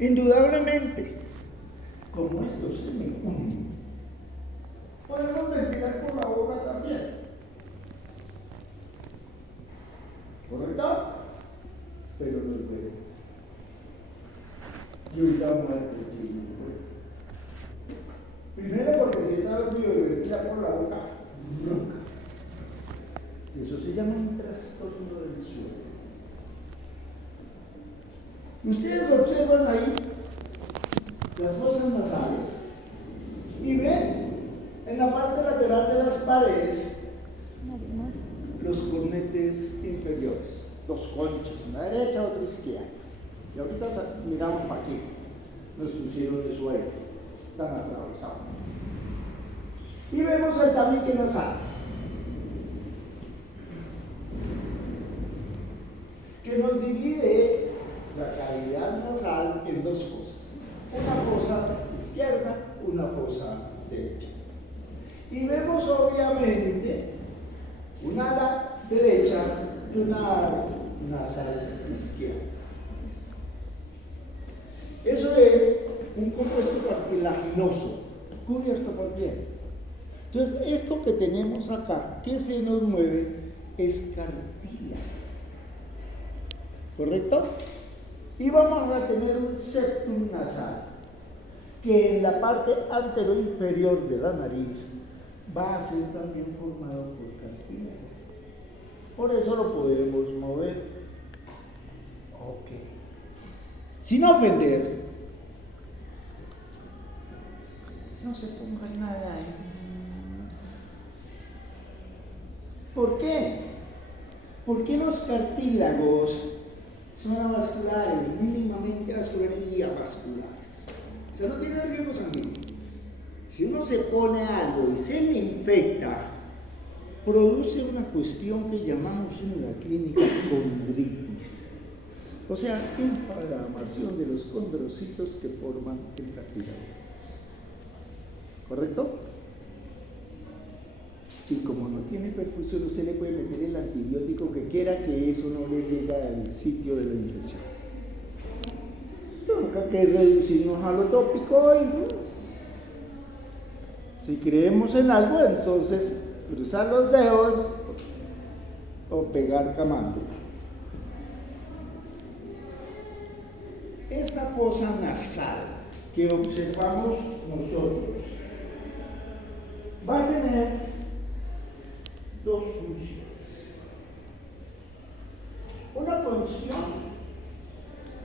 Indudablemente, como esto se me une, podemos ventilar por la boca también. ¿Correcto? Pero no es bueno. Yo ya muerto. Primero porque si está dormido y ventila por la boca, nunca. Eso se llama un trastorno del sueño. Ustedes observan ahí las fosas nasales y ven en la parte lateral de las paredes los cornetes inferiores, los conchos, una derecha, otra izquierda. Y ahorita miramos para aquí, nos pusieron de suelo, están atravesados. Y vemos el tabique nasal, que nos divide la cavidad nasal en dos fosas. Una fosa izquierda, una fosa derecha. Y vemos obviamente una ala derecha y una ala nasal izquierda. Eso es un compuesto cartilaginoso, cubierto por piel. Entonces, esto que tenemos acá, que se nos mueve, es cartílago. ¿Correcto? Y vamos a tener un septum nasal, que en la parte anteroinferior de la nariz va a ser también formado por cartílago. Por eso lo podemos mover. Ok. Sin ofender, no se ponga nada ahí. ¿Por qué? Porque los cartílagos son avasculares, mínimamente vasculares y avasculares. O sea, no tienen riesgo sanguíneo. Si uno se pone algo y se le infecta, produce una cuestión que llamamos en la clínica condritis. O sea, inflamación de los condrocitos que forman el cartílago. ¿Correcto? Y como no tiene perfusión, usted le puede meter el antibiótico que quiera, que eso no le llega al sitio de la infección. Nunca que reducirnos a lo tópico y si creemos en algo, entonces cruzar los dedos o pegar camandos. Esa fosa nasal que observamos nosotros va a tener dos funciones. Una función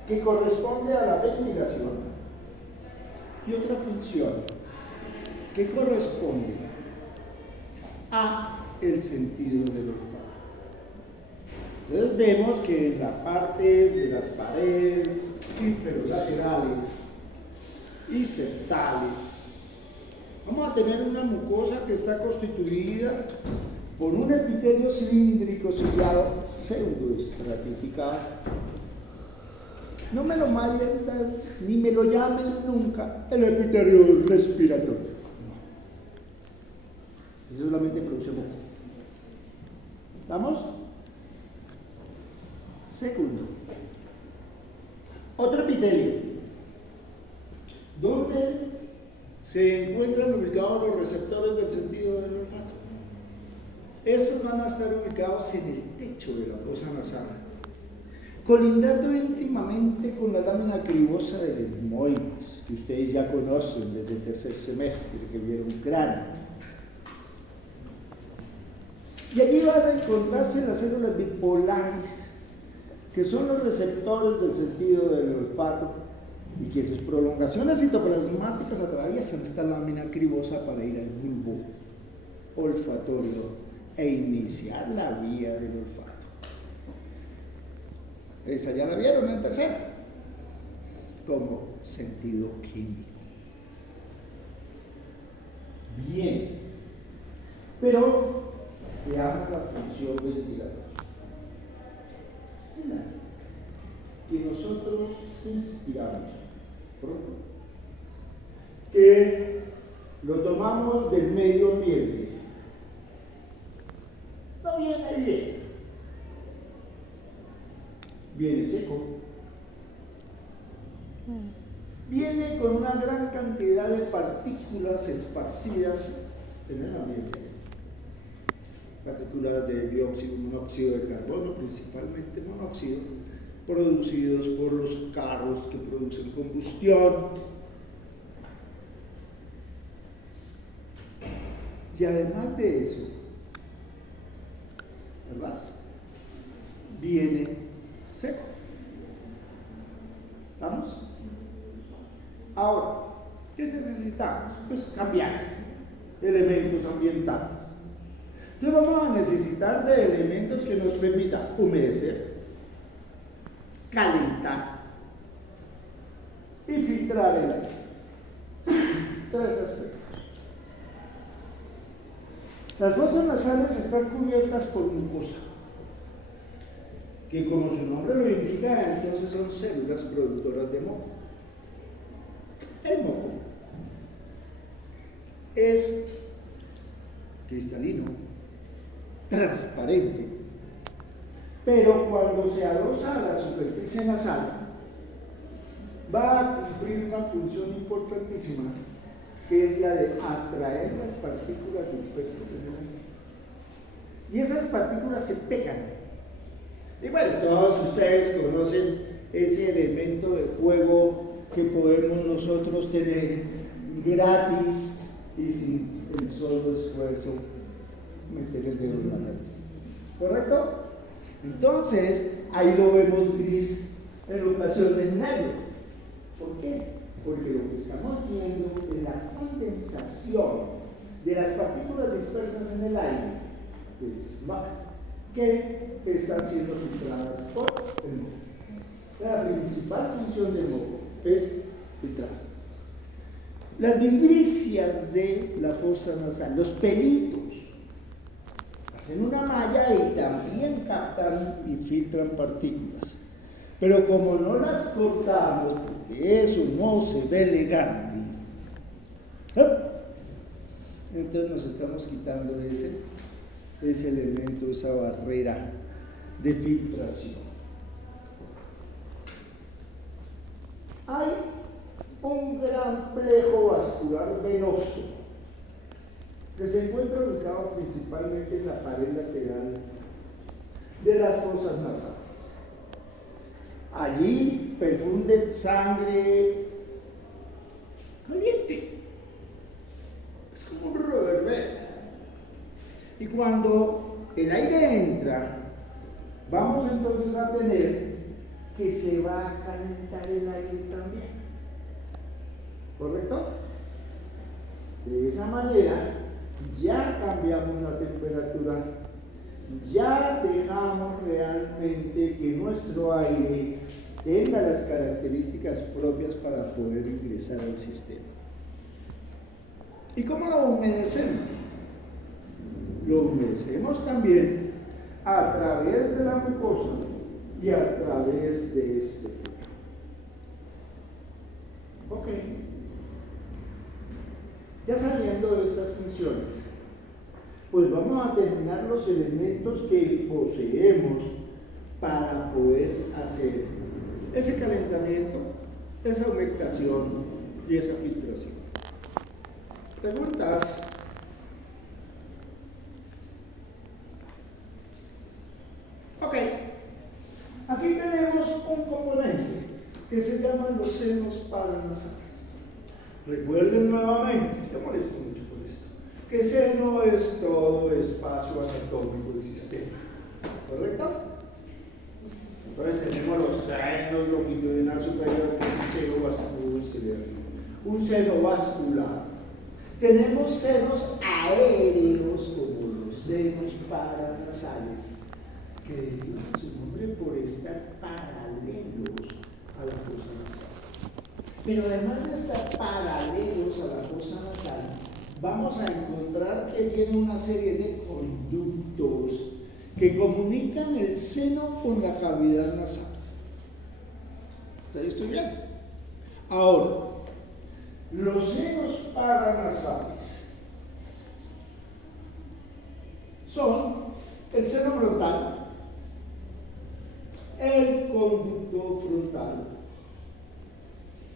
que corresponde a la ventilación y otra función que corresponde a el sentido del olfato. Entonces vemos que en la parte de las paredes inferolaterales y septales vamos a tener una mucosa que está constituida por un epitelio cilíndrico sellado pseudoestratificado. No me lo mayen ni me lo llamen nunca el epitelio respiratorio. No. Eso solamente produce moco. ¿Estamos? Segundo, otro epitelio, donde se encuentran ubicados los receptores del sentido del olfato. Estos van a estar ubicados en el techo de la fosa nasal, colindando íntimamente con la lámina cribosa del etmoides, que ustedes ya conocen desde el tercer semestre, que vieron cráneo. Y allí van a encontrarse las células bipolares, que son los receptores del sentido del olfato y que sus prolongaciones citoplasmáticas atraviesan esta lámina cribosa para ir al bulbo olfatorio e iniciar la vía del olfato. Esa ya la vieron en tercera, como sentido químico. Bien, pero veamos la función ventiladora. Que nosotros inspiramos, que lo tomamos del medio ambiente, no viene bien, viene seco, viene con una gran cantidad de partículas esparcidas en el ambiente. Partículas de dióxido, monóxido de carbono, principalmente monóxido, producidos por los carros que producen combustión. Y además de eso, ¿verdad?, viene seco. ¿Estamos? Ahora, ¿qué necesitamos? Pues cambiar elementos ambientales. Entonces vamos a necesitar de elementos que nos permitan humedecer, calentar y filtrar el aire. Tres aspectos. Las fosas nasales están cubiertas por mucosa, que como su nombre lo indica, entonces son células productoras de moco. El moco es cristalino, transparente, pero cuando se adosa a la superficie nasal, va a cumplir una función importantísima, que es la de atraer las partículas dispersas en el aire. Y esas partículas se pegan. Y bueno, todos ustedes conocen ese elemento de juego que podemos nosotros tener gratis y sin el solo esfuerzo meter el dedo en la nariz. ¿Correcto? Entonces, ahí lo vemos gris, en ocasiones negro. ¿Por qué? Porque lo que estamos viendo es la condensación de las partículas dispersas en el aire, que están siendo filtradas por el moco. La principal función del moco es filtrar. Las vibricias de la fosa nasal, los pelitos, hacen una malla y también captan y filtran partículas. Pero como no las cortamos, porque eso no se ve elegante, entonces nos estamos quitando ese elemento, esa barrera de filtración. Hay un gran plejo vascular venoso que se encuentra ubicado principalmente en la pared lateral de las fosas nasales. Allí perfunde sangre caliente. Es como un reverbero. Y cuando el aire entra, vamos entonces a tener que se va a calentar el aire también. ¿Correcto? De esa manera ya cambiamos la temperatura, ya dejamos realmente que nuestro aire tenga las características propias para poder ingresar al sistema. ¿Y cómo lo humedecemos? Lo humedecemos también a través de la mucosa y a través de este filtro. Ok. Ya sabiendo de estas funciones, pues vamos a determinar los elementos que poseemos para poder hacer ese calentamiento, esa humectación y esa filtración. ¿Preguntas? Ok. Aquí tenemos un componente que se llaman los senos paranasales. Recuerden nuevamente, te molesto mucho por esto, que seno es todo espacio anatómico del sistema, ¿correcto? Entonces tenemos los senos longitudinal superior, que es un seno vascular. Tenemos senos aéreos, como los senos paranasales, que derivan su nombre por estar paralelos a la fosa nasal. Pero además de estar paralelos a la fosa nasal, vamos a encontrar que tiene una serie de conductos que comunican el seno con la cavidad nasal. ¿Ustedes estoy bien? Ahora, los senos paranasales son el seno frontal, el conducto frontal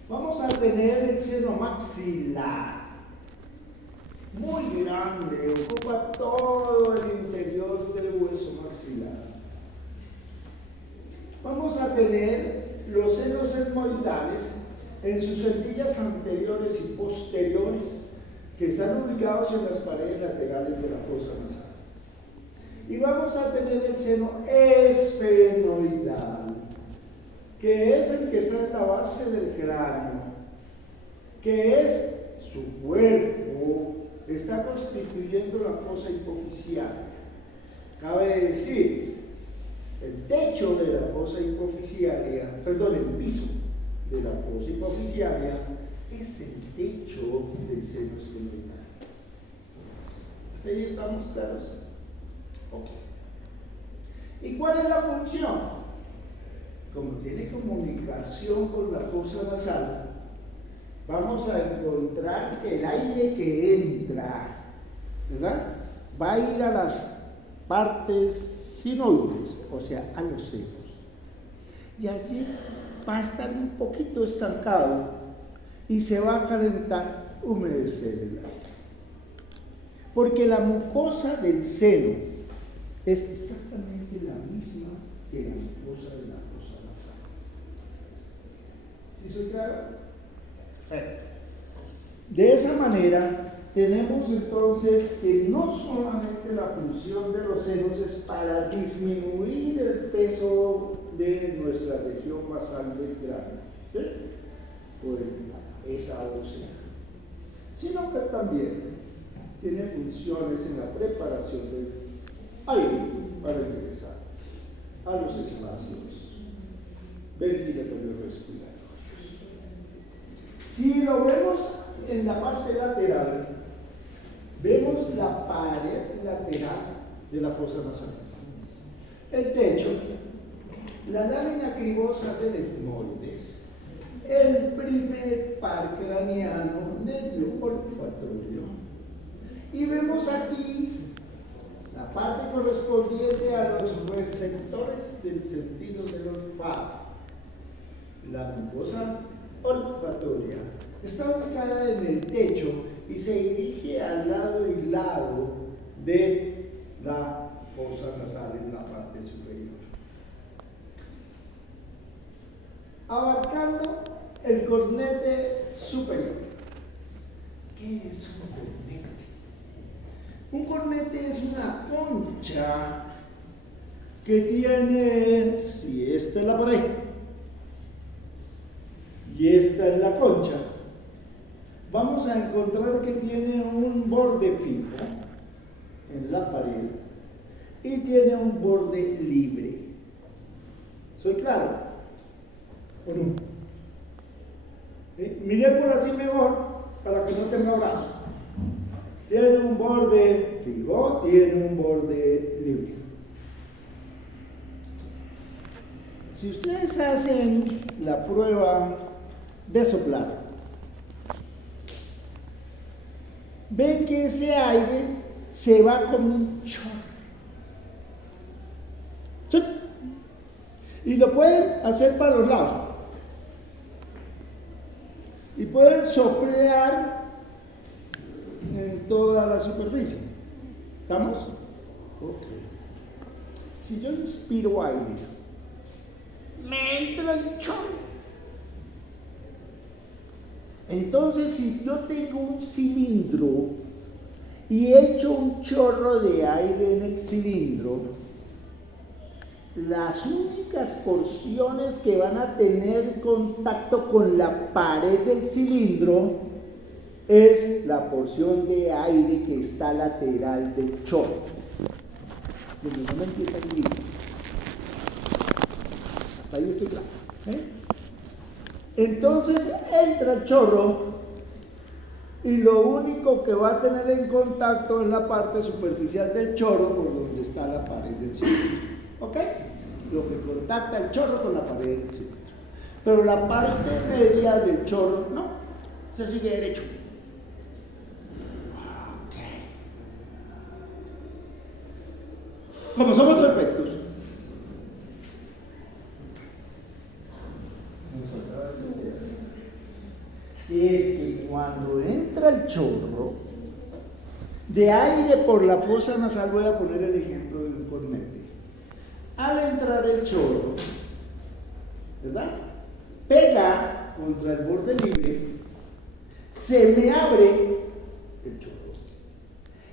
Vamos a tener el seno maxilar, muy grande, ocupa todo el interior del hueso maxilar. Vamos a tener los senos etmoidales en sus celdillas anteriores y posteriores, que están ubicados en las paredes laterales de la fosa nasal. Y vamos a tener el seno esfenoidal, que es el que está en la base del cráneo, que es su cuerpo, está constituyendo la fosa hipofisial. Cabe decir, el techo de la fosa hipofisiaria, perdón, el piso de la fosa hipofisiaria es el techo del seno esfenoidal. ¿Hasta ahí estamos claros? Ok. ¿Y cuál es la función? Como tiene comunicación con la fosa nasal, vamos a encontrar que el aire que entra, ¿verdad?, va a ir a las partes sinoides, o sea, a los senos. Y allí va a estar un poquito estancado y se va a calentar, humedecer el aire. Porque la mucosa del seno es exactamente la misma que la mucosa de la fosa nasal. ¿Sí soy claro? Perfecto. De esa manera, tenemos entonces que no solamente la función de los senos es para disminuir el peso de nuestra región basal del cráneo, ¿sí?, por esa ósea, sino que también tiene funciones en la preparación del aire para ingresar a los espacios ventilatorios respiratorios. Si lo vemos en la parte lateral, vemos la pared lateral de la fosa nasal, el techo, la lámina cribosa del etmoides, el primer par craneano, nervio olfatorio, y vemos aquí la parte correspondiente a los receptores del sentido del olfato. La mucosa olfatoria está ubicada en el techo y se dirige al lado y lado de la fosa nasal en la parte superior, abarcando el cornete superior. ¿Qué es un cornete? Un cornete es una concha que tiene, si esta es la pared y esta es la concha, vamos a encontrar que tiene un borde fijo en la pared y tiene un borde libre. ¿Soy claro? ¿O no? Miremos así mejor para que no tenga brazo. Tiene un borde fijo, tiene un borde libre. Si ustedes hacen la prueba de soplar, ven que ese aire se va como un chorro. ¿Sí? Y lo pueden hacer para los lados. Y pueden soplar en toda la superficie. ¿Estamos? Ok. Si yo inspiro aire, me entra el chorro. Entonces, si yo tengo un cilindro y echo un chorro de aire en el cilindro, las únicas porciones que van a tener contacto con la pared del cilindro es la porción de aire que está lateral del chorro. Donde no me empieza el líquido. Hasta ahí estoy claro. Entonces entra el chorro y lo único que va a tener en contacto es la parte superficial del chorro por donde está la pared del cilindro. ¿Ok? Lo que contacta el chorro con la pared del cilindro. Pero la parte media del chorro no, se sigue derecho. Ok. Como somos perfectos, es que cuando entra el chorro de aire por la fosa nasal, voy a poner el ejemplo del cornete. Al entrar el chorro, ¿verdad? Pega contra el borde libre, se me abre el chorro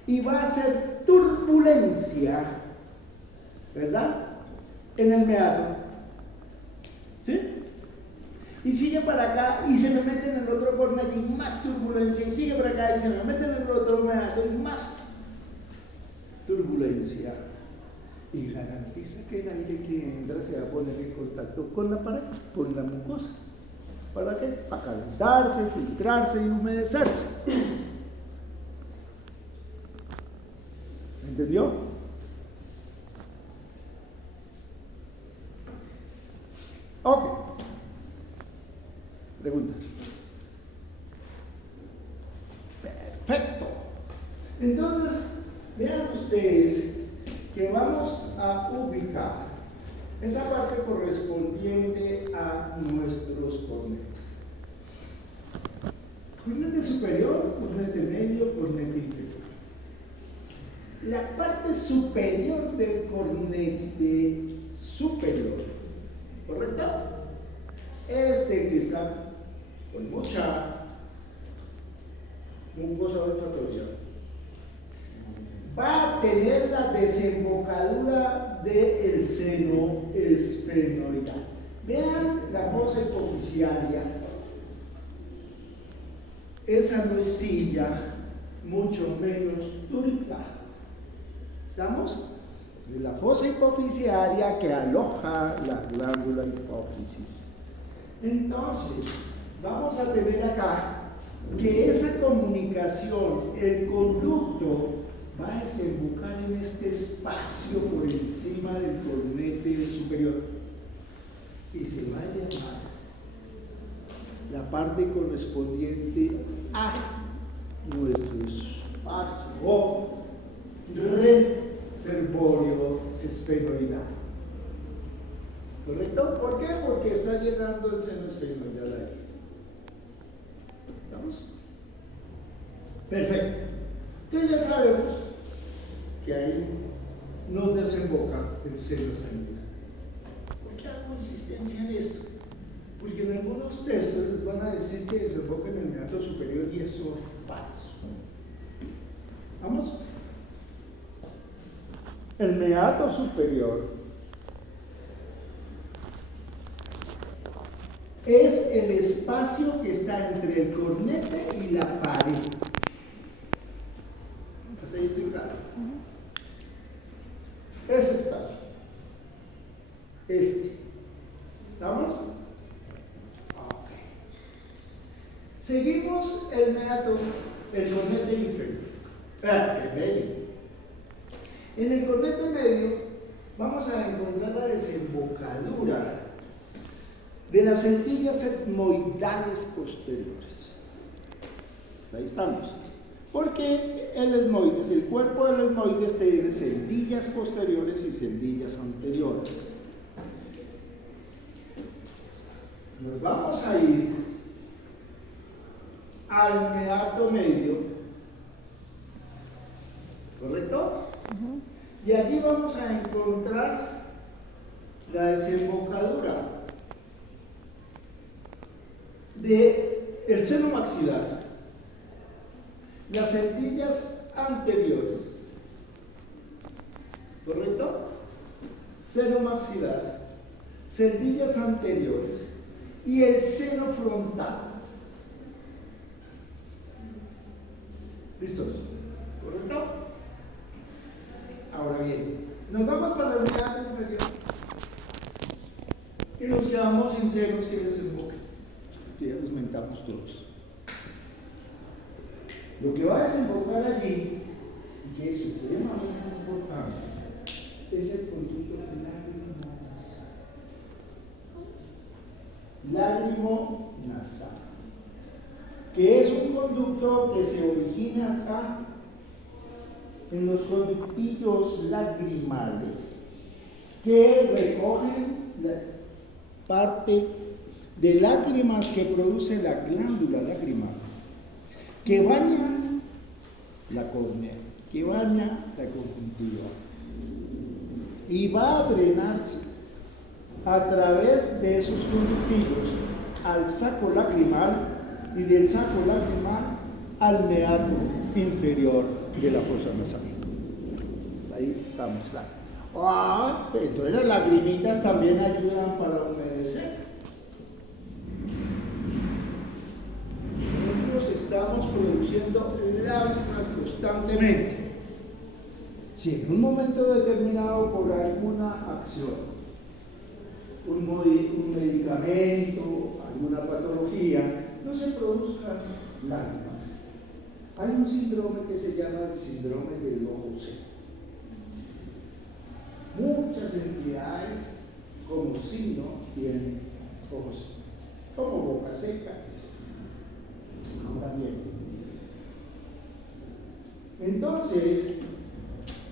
y va a hacer turbulencia, ¿verdad? En el meato, ¿sí? Y sigue para acá y se me mete en el otro cornete y más turbulencia, y sigue para acá y se me mete en el otro meato y más turbulencia. Y garantiza que el aire que entra se va a poner en contacto con la pared, con la mucosa. ¿Para qué? Para calentarse, filtrarse y humedecerse. ¿Entendió? Ok. Preguntas. Perfecto. Entonces, vean ustedes que vamos a ubicar esa parte correspondiente a nuestros cornetes. Cornete superior, cornete medio, cornete inferior. La parte superior del cornete superior, ¿correcto? Este que está con mucha mucosa olfatoria va a tener la desembocadura del seno esfenoidal. Vean la fosa hipofisiaria. Esa no es silla, mucho menos turca. ¿Estamos? Es la fosa hipofisiaria que aloja la glándula hipófisis. Entonces, vamos a tener acá que esa comunicación, el conducto, va a desembocar en este espacio por encima del cornete superior y se va a llamar la parte correspondiente a nuestro espacio reservorio esfenoidal. ¿Correcto? ¿Por qué? Porque está llegando el seno esfenoidal ahí. ¿Estamos? Perfecto. Entonces ya sabemos que ahí nos desemboca el seno esfenoidal. ¿Por qué hago insistencia en esto? Porque en algunos textos les van a decir que desemboca en el meato superior y eso es falso. ¿Vamos? El meato superior es el espacio que está entre el cornete y la pared. ¿Hasta ahí estoy claro? Ese espacio. ¿Estamos? Ok. Seguimos el meato, el cornete inferior. El medio. En el cornete medio vamos a encontrar la desembocadura de las endillas etmoidales posteriores. Ahí estamos. Porque el etmoides, el cuerpo del etmoides tiene endillas posteriores y endillas anteriores. Nos vamos a ir al meato medio, ¿correcto? Y allí vamos a encontrar la desembocadura del seno maxilar, las endillas anteriores, ¿correcto? Seno maxilar, endillas anteriores y el seno frontal. ¿Listos? ¿Correcto? Ahora bien, nos vamos para el meato inferior y nos quedamos sin senos que desemboquen, que ya los mentamos todos. Lo que va a desembocar allí, y que es supremamente importante, es el conducto lágrimo nasal, que es un conducto que se origina acá en los conductillos lagrimales que recogen la parte de lágrimas que produce la glándula lacrimal, que baña la córnea, que baña la conjuntiva, y va a drenarse a través de esos conductillos al saco lacrimal y del saco lacrimal al meato inferior de la fosa nasal. Ahí estamos, claro. Entonces las lagrimitas también ayudan para humedecer. Nosotros estamos produciendo lágrimas constantemente. Si en un momento determinado por alguna acción, un medicamento, alguna patología, no se produzcan lágrimas, hay un síndrome que se llama el síndrome del ojo seco. Muchas entidades como signo tienen ojos, como boca seca, también. Entonces,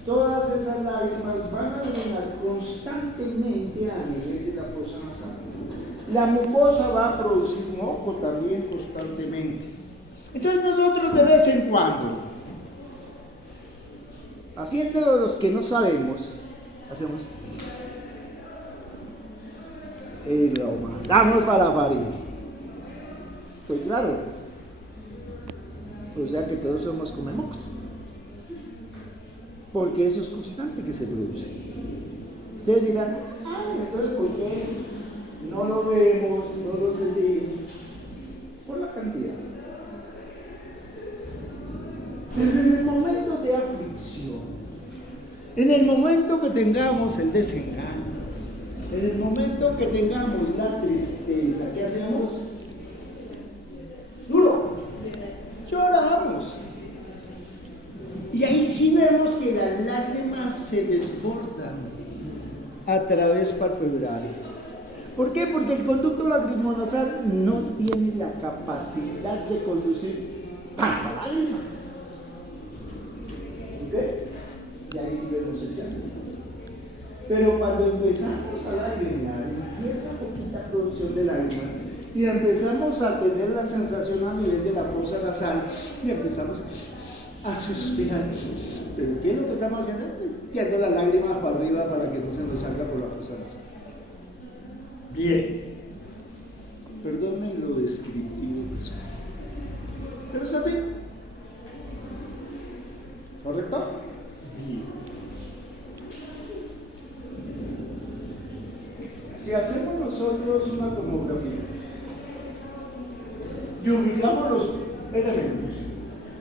todas esas lágrimas van a drenar constantemente a nivel de la fosa nasal. La mucosa va a producir moco también constantemente. Entonces nosotros de vez en cuando, haciendo los que no sabemos, hacemos y lo mandamos para la pared. Pues claro, o sea que todos somos comemocos, porque eso es constante que se produce. Ustedes dirán, entonces ¿por qué no lo vemos, no lo sentimos? Por la cantidad. Pero en el momento de aflicción, en el momento que tengamos el desengaño, en el momento que tengamos la tristeza, ¿qué hacemos? Duro, lloramos. Y ahí sí vemos que las lágrimas se desbordan a través palpebral. ¿Por qué? Porque el conducto lacrimonasal no tiene la capacidad de conducir tanta lágrima. ¿Ok? Y ahí sí vemos el llanto. Pero cuando empezamos a lagrimear, empieza poquita producción de lágrimas y empezamos a tener la sensación a nivel de la fosa nasal y empezamos a suspirar. ¿Pero qué es lo que estamos haciendo? Tirando las lágrimas para arriba para que no se nos salga por la fosa nasal. Bien. Perdónenme lo descriptivo que soy. Pero es así. ¿Correcto? Bien. Si hacemos nosotros una tomografía y ubicamos los elementos,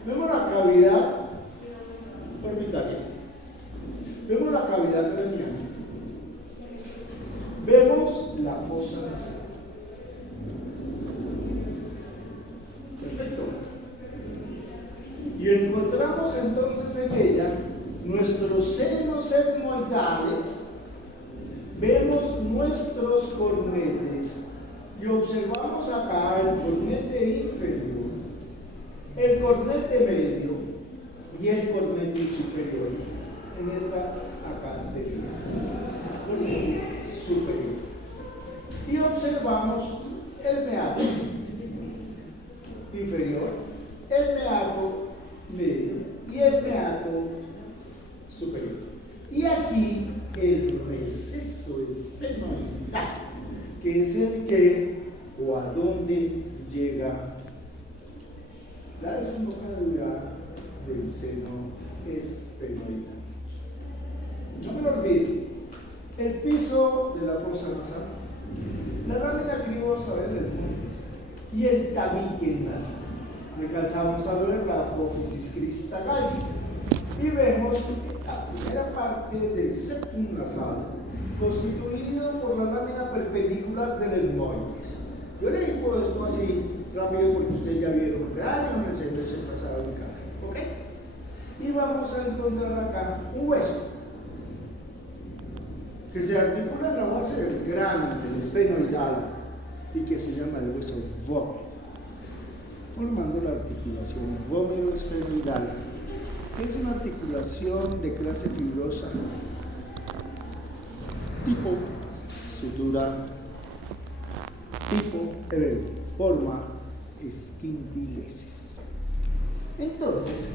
vemos la cavidad orbitaria, vemos la cavidad craneana, vemos la fosa nasal. Perfecto. Y encontramos entonces en ella nuestros senos etmoidales, vemos nuestros cornetes y observamos acá el cornete inferior, el cornete medio y el cornete superior. En esta acá sería el cornete superior. Y observamos el meato inferior, el meato medio y el meato superior. Y aquí el receso esfenoidal, que es el que o a dónde llega la desembocadura del seno esfenoidal. No me lo olvide, el piso de la fosa nasal, la lámina cribosa del mundo y el tabique nasal. Alcanzamos a ver la apófisis cristagálica y vemos la primera parte del septum nasal constituido por la lámina perpendicular del etmoides. Yo le digo esto así rápido porque ustedes ya vieron el cráneo en el centro pasado del cráneo, ¿ok? Y vamos a encontrar acá un hueso que se articula en la base del cráneo, del esfenoidal, y que se llama el hueso vómero, formando la articulación vómero-esfenoidal, que es una articulación de clase fibrosa, tipo sutura tipo hebeo, forma esquintilesis. Entonces,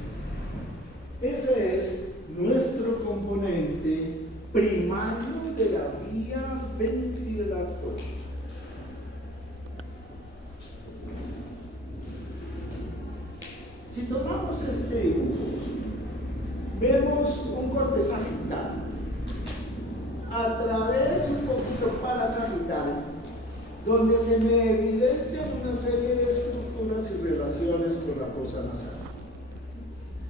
ese es nuestro componente primario de la vía ventilatoria. Si tomamos este dibujo, vemos un corte sagital, a través un poquito parasagital, donde se me evidencia una serie de estructuras y relaciones con la fosa nasal.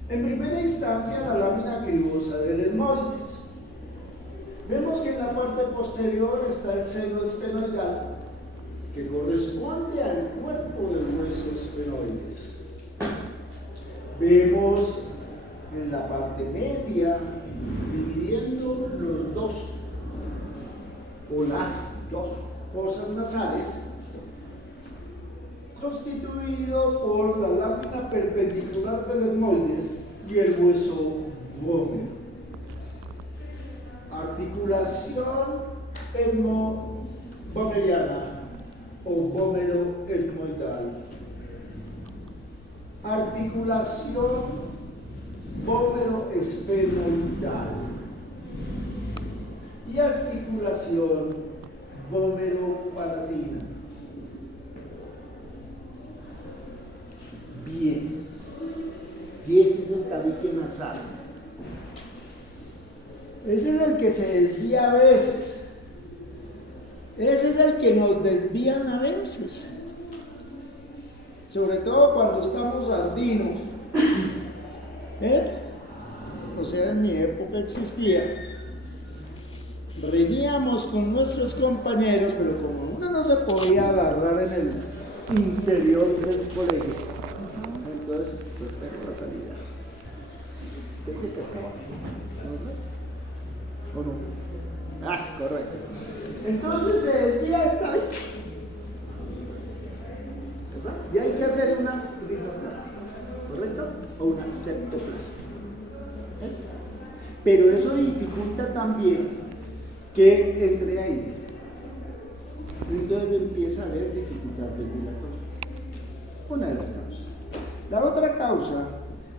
En primera instancia, la lámina cribosa del etmoides. Vemos que en la parte posterior está el seno esfenoidal, que corresponde al cuerpo del hueso esfenoides. Vemos en la parte media, dividiendo los dos o las dos fosas nasales, constituido por la lámina perpendicular del etmoides y el hueso vómero. Articulación etmovomeriana o vómero-etmoidal. Articulación vómero-esfenoidal y articulación vómero-palatina. Bien, y ese es el tabique nasal. Ese es el que se desvía a veces. Ese es el que nos desvían a veces. Sobre todo cuando estamos andinos. O sea, en mi época existía. Reñíamos con nuestros compañeros, pero como uno no se podía agarrar en el interior del colegio, entonces pues tengo la salida. Dice que estaba. ¿O no? Ah, correcto. Entonces se desvía el tabique, ¿verdad? Y hay que hacer una rinoplastia, ¿correcto? O una septoplastia. Pero eso dificulta también que entre aire. Entonces empieza a haber dificultad ventilatoria. Una de las causas. La otra causa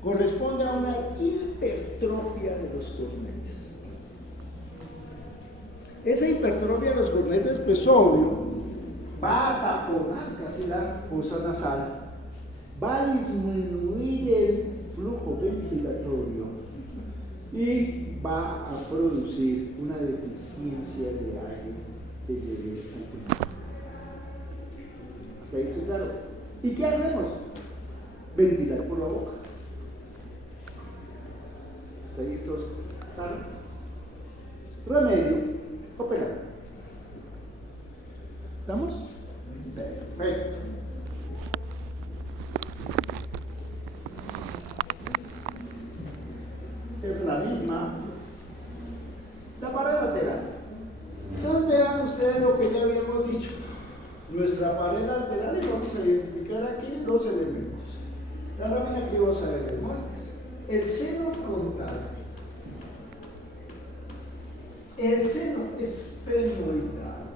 corresponde a una hipertrofia de los cornetes. Esa hipertrofia de los cornetes, pues obvio, va a taponar casi la fosa nasal, va a disminuir el flujo ventilatorio y va a producir una deficiencia de aire que llegue al pulmón. ¿Hasta ahí está claro? ¿Y qué hacemos? Ventilar por la boca. ¿Hasta ahí está claro? Remedio, operar. ¿Estamos? Perfecto. Es la misma. La pared lateral. Entonces vean ustedes lo que ya habíamos dicho. Nuestra pared lateral, y vamos a identificar aquí los elementos. La lámina cribosa de etmoides, el seno frontal, el seno esfenoidal,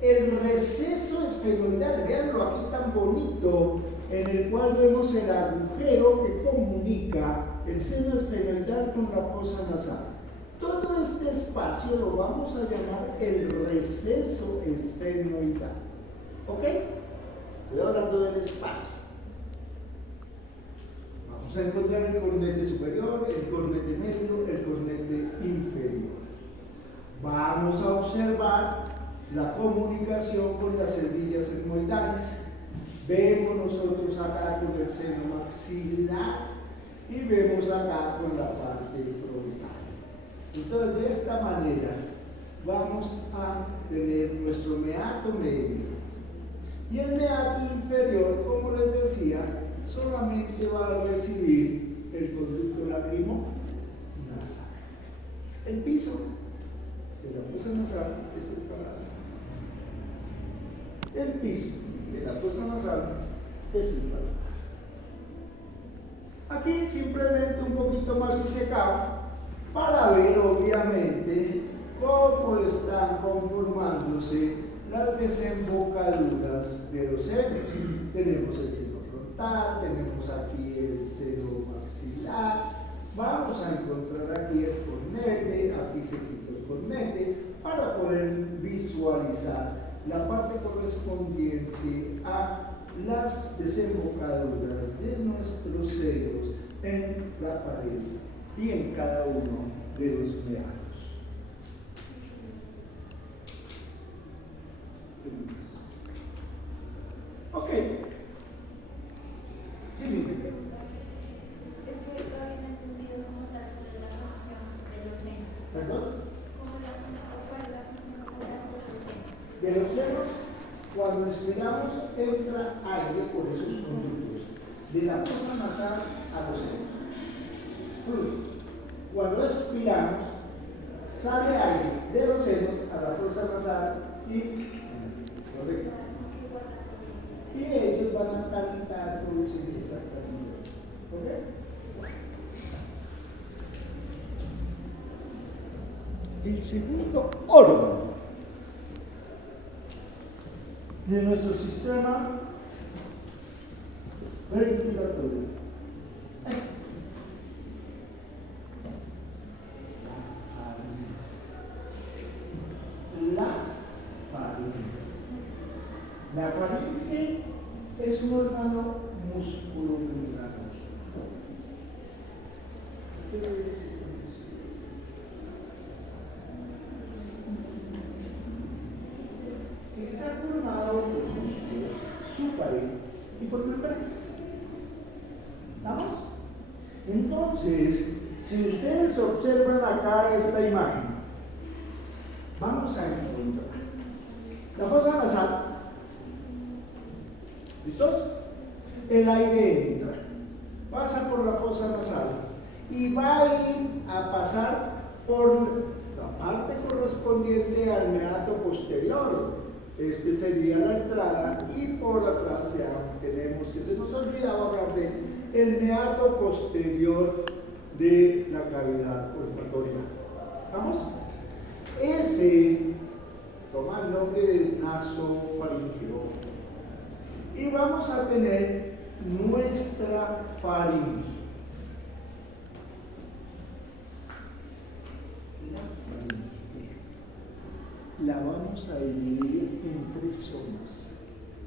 el receso esfenoidal, veanlo aquí tan bonito, en el cual vemos el agujero que comunica el seno esfenoidal con la fosa nasal. Todo este espacio lo vamos a llamar el receso esfenoidal. ¿Ok? Estoy hablando del espacio. Vamos a encontrar el cornete superior, el cornete medio, el cornete inferior. Vamos a observar la comunicación con las celdillas etmoidales. Vemos nosotros acá con el seno maxilar y vemos acá con la parte frontal. Entonces, de esta manera vamos a tener nuestro meato medio. Y el meato inferior, como les decía, solamente va a recibir el conducto lacrimo nasal. El piso de la fosa nasal es el paladar. El piso de la fosa nasal es el paladar. Aquí simplemente un poquito más disecado para ver obviamente cómo están conformándose las desembocaduras de los senos. Tenemos el seno frontal, tenemos aquí el seno maxilar. Vamos a encontrar aquí el cornete, aquí se quita el cornete, para poder visualizar la parte correspondiente a las desembocaduras de nuestros senos en la pared y en cada uno de los meados. Ok. Sí, dime. Es que todavía no he entendido cómo la función de los senos. ¿Perdón? ¿Cuál es la función de los senos? De los senos, cuando expiramos, entra aire por esos conductos, de la fosa nasal a los senos. Cuando expiramos, sale aire de los senos a la fosa nasal y correcto. Y ellos van a calentar, producir exactamente. ¿Ok? El segundo órgano de nuestro sistema ventilatorio. La faringe. La faringe es un órgano musculomembranoso. ¿Qué quiere decir eso? Está formado por músculos, su pared y por membranas. ¿Vamos? Entonces, si ustedes observan acá esta imagen, vamos a encontrar la fosa nasal. ¿Listos? El aire entra, pasa por la fosa nasal y va a ir a pasar por la parte correspondiente al meato posterior. Este sería la entrada y por atrás tenemos que se nos olvidaba hablar de el meato posterior de la cavidad olfatoria. ¿Vamos? Ese toma el nombre de nasofaringeo. Y vamos a tener nuestra faringe. La faringe la vamos a dividir en 3 zonas,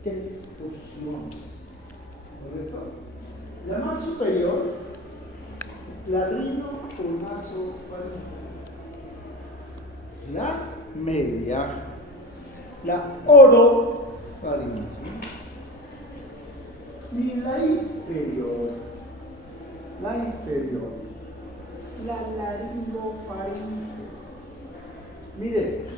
3 porciones. ¿Correcto? La más superior, la rino o nasofaringe. La media, la orofaringe. Y la inferior, la laringofaringe. Miremos.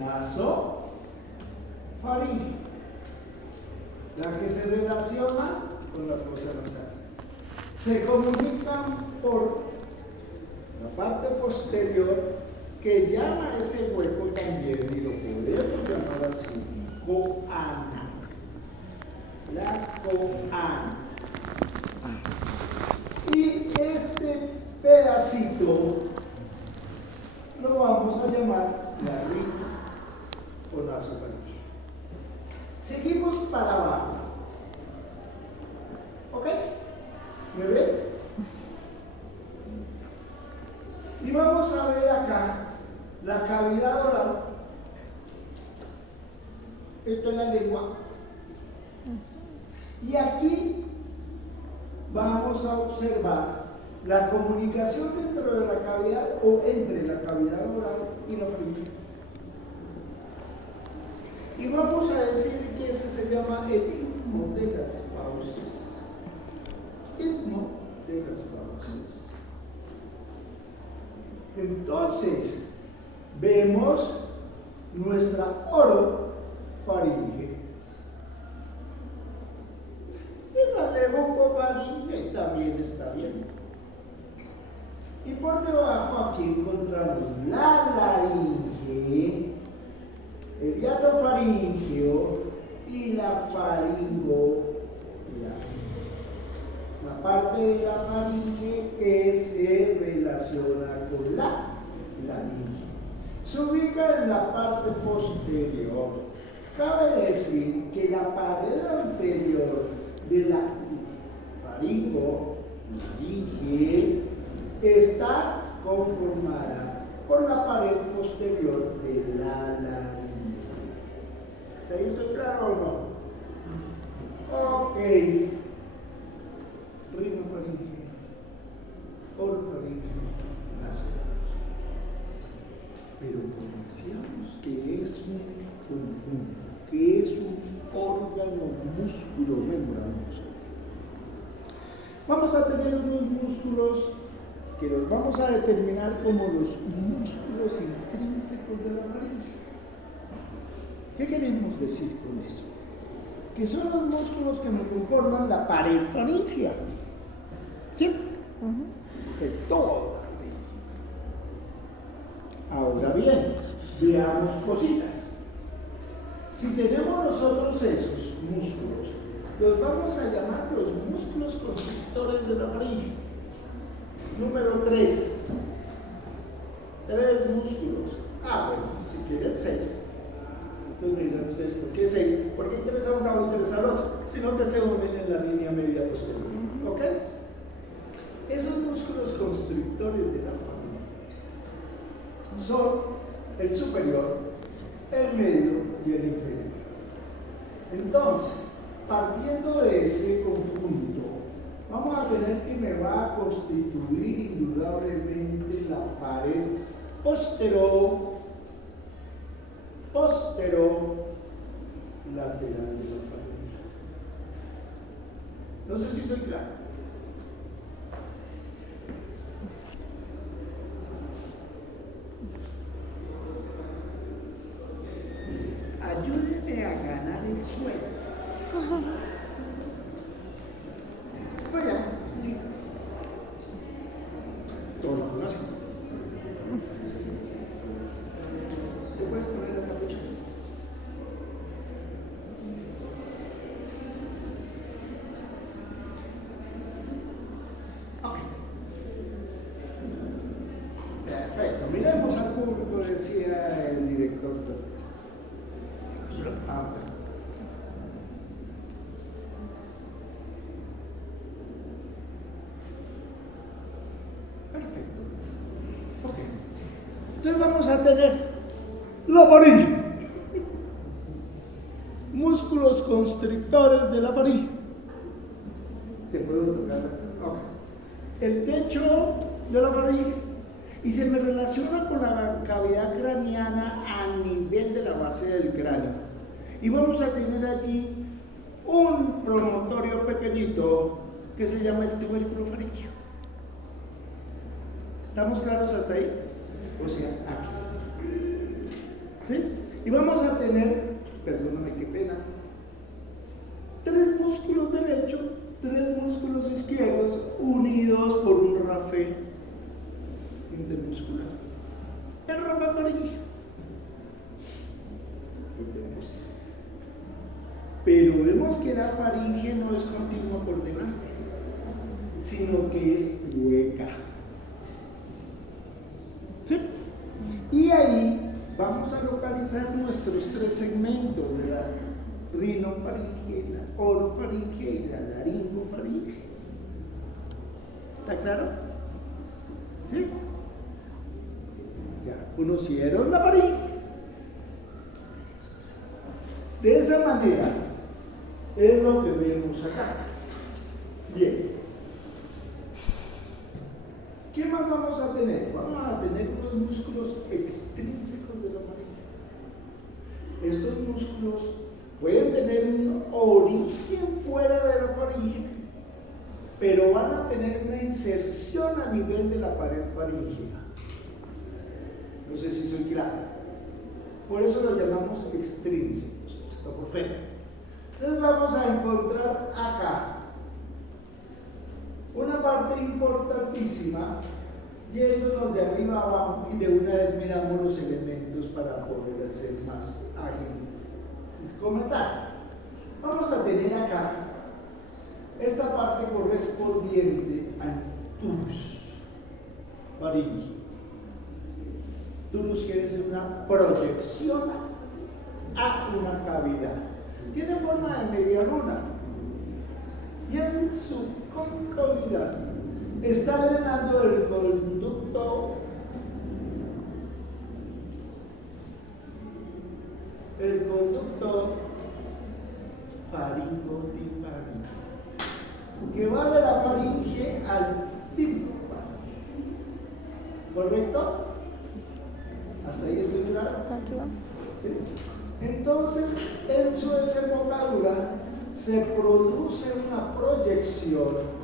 Nasofaringe, la que se relaciona con la fosa nasal. Se comunican por la parte posterior, que llama ese hueco también, y lo podemos llamar así, coana. La coana. Y este pedacito lo vamos a llamar la rino o nasofaringe. Seguimos para abajo. ¿Ok? ¿Me ven? Y vamos a ver acá la cavidad oral. Esto es la lengua. Y aquí vamos a observar la comunicación dentro de la cavidad o entre la cavidad oral y la faringe. Y vamos a decir que ese se llama el istmo de las fauces. Istmo de las fauces. Entonces, vemos nuestra orofaringe. Y la levocofaringe también está bien. Y por debajo aquí encontramos la laringe, el hiatofaringeo y la faringofaringe. La parte de la faringe que se relaciona con la laringe. se ubica en la parte posterior. Cabe decir que la pared anterior de la faringe está conformada por la pared posterior de la laringe. ¿Está ahí estoy claro o no? Ok. Rinofaringe, orofaringe, nasofaringe. Pero como decíamos que es un conjunto, que es un órgano músculo membranoso, vamos a tener unos músculos que los vamos a determinar como los músculos intrínsecos de la faringe. ¿Qué queremos decir con eso? Que son los músculos que nos conforman la pared faríngea. ¿Sí? De toda la faringe. Ahora bien, veamos cositas. Si tenemos nosotros esos músculos, los vamos a llamar los músculos constrictores de la faringe. Número 3. 3 músculos. Bueno, si quieren 6. Entonces me dirán ustedes, ¿por qué 6? ¿Por qué interesa a un lado y interesa al otro? Sino que se unen en la línea media posterior. ¿Ok? Esos músculos constrictores de la faringe son el superior, el medio y el inferior. Entonces, partiendo de ese conjunto, vamos a tener que me va a constituir indudablemente la pared posterolateral de la faringe. No sé si soy claro. Ayúdenme a ganar el suelo. Vaya. Todo así. ¿Te puedes poner la capucha? Ok. Perfecto. Miremos al público, decía el director. Perfecto. Ok. Entonces vamos a tener la faringe. Músculos constrictores de la faringe. ¿Te puedo tocar? Ok. El techo de la faringe. Y se me relaciona con la cavidad craneana a nivel de la base del cráneo. Y vamos a tener allí un promontorio pequeñito que se llama el tubérculo faríngeo. ¿Estamos claros hasta ahí? O sea, aquí. ¿Sí? Y vamos a tener, perdóname qué pena, 3 músculos derechos, 3 músculos izquierdos unidos por un rafé intermuscular. El rafé faríngeo. Pero vemos que la faringe no es continua por delante, sino que es hueca. ¿Sí? Y ahí vamos a localizar nuestros 3 segmentos de la rinofaringe, la orofaringe y la laringofaringe. ¿Está claro? ¿Sí? Ya conocieron la faringe. De esa manera es lo que vemos acá. Bien. ¿Qué más vamos a tener? Vamos a tener unos músculos extrínsecos de la faringe. Estos músculos pueden tener un origen fuera de la faringe, pero van a tener una inserción a nivel de la pared faríngea. No sé si soy claro. Por eso los llamamos extrínsecos. Está por fuera. Entonces vamos a encontrar acá una parte importantísima, y esto es donde arriba abajo, y de una vez miramos los elementos para poder hacer más ágil el comentario. Vamos a tener acá esta parte correspondiente al tubus faríngeo. Turus quiere decir una proyección a una cavidad. Tiene forma de media luna. Y en su concavidad está drenando el conducto faringotimpánico, que va de la faringe al tímpano. ¿Correcto? ¿Hasta ahí estoy claro? ¿Sí? Entonces, en su desembocadura se produce una proyección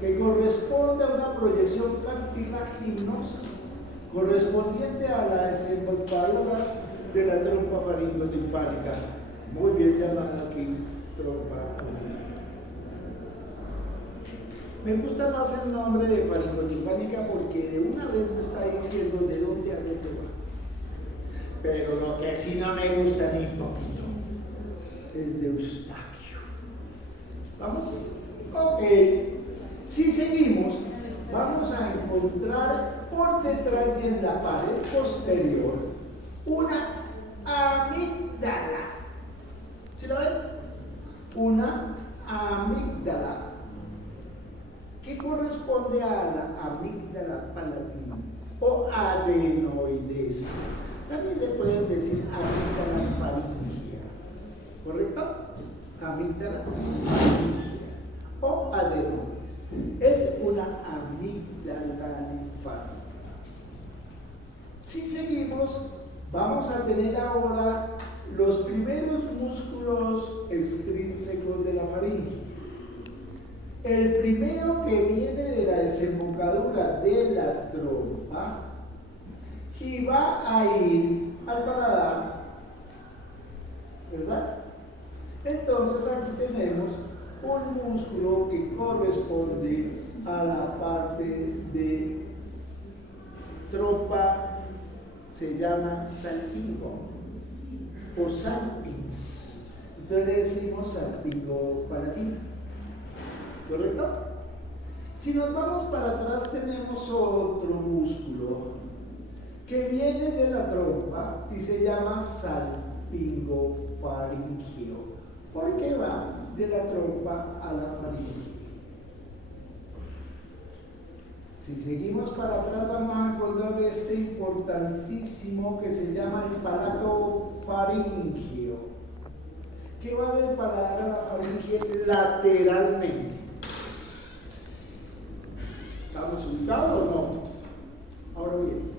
que corresponde a una proyección cartilaginosa correspondiente a la desembocadura de la trompa faringotimpánica, muy bien llamada aquí trompa. Me gusta más el nombre de faringotimpánica porque de una vez me está diciendo de dónde a dónde va. Pero lo que sí no me gusta ni poquito es de Eustaquio. ¿Vamos? Ok. Si seguimos, vamos a encontrar por detrás y en la pared posterior una amígdala. ¿Sí la ven? Una amígdala. ¿Qué corresponde a la amígdala palatina o adenoides? También le pueden decir amígdala faríngea. ¿Correcto? Amígdala faríngea o adenoides. Es una amígdala linfática. Si seguimos, vamos a tener ahora los primeros músculos extrínsecos de la faringe. El primero que viene de la desembocadura de la trompa y va a ir al paladar, ¿verdad? Entonces aquí tenemos un músculo que corresponde a la parte de trompa, se llama salpingo o salpins. Entonces le decimos salpingo palatino. ¿Correcto? Si nos vamos para atrás tenemos otro músculo que viene de la trompa y se llama salpingofaringio, porque va de la trompa a la faringe. Si seguimos para atrás vamos a encontrar este importantísimo que se llama el palato faringio, que va del paladar a la faringe lateralmente. ¿Estamos ubicados o no? Ahora bien,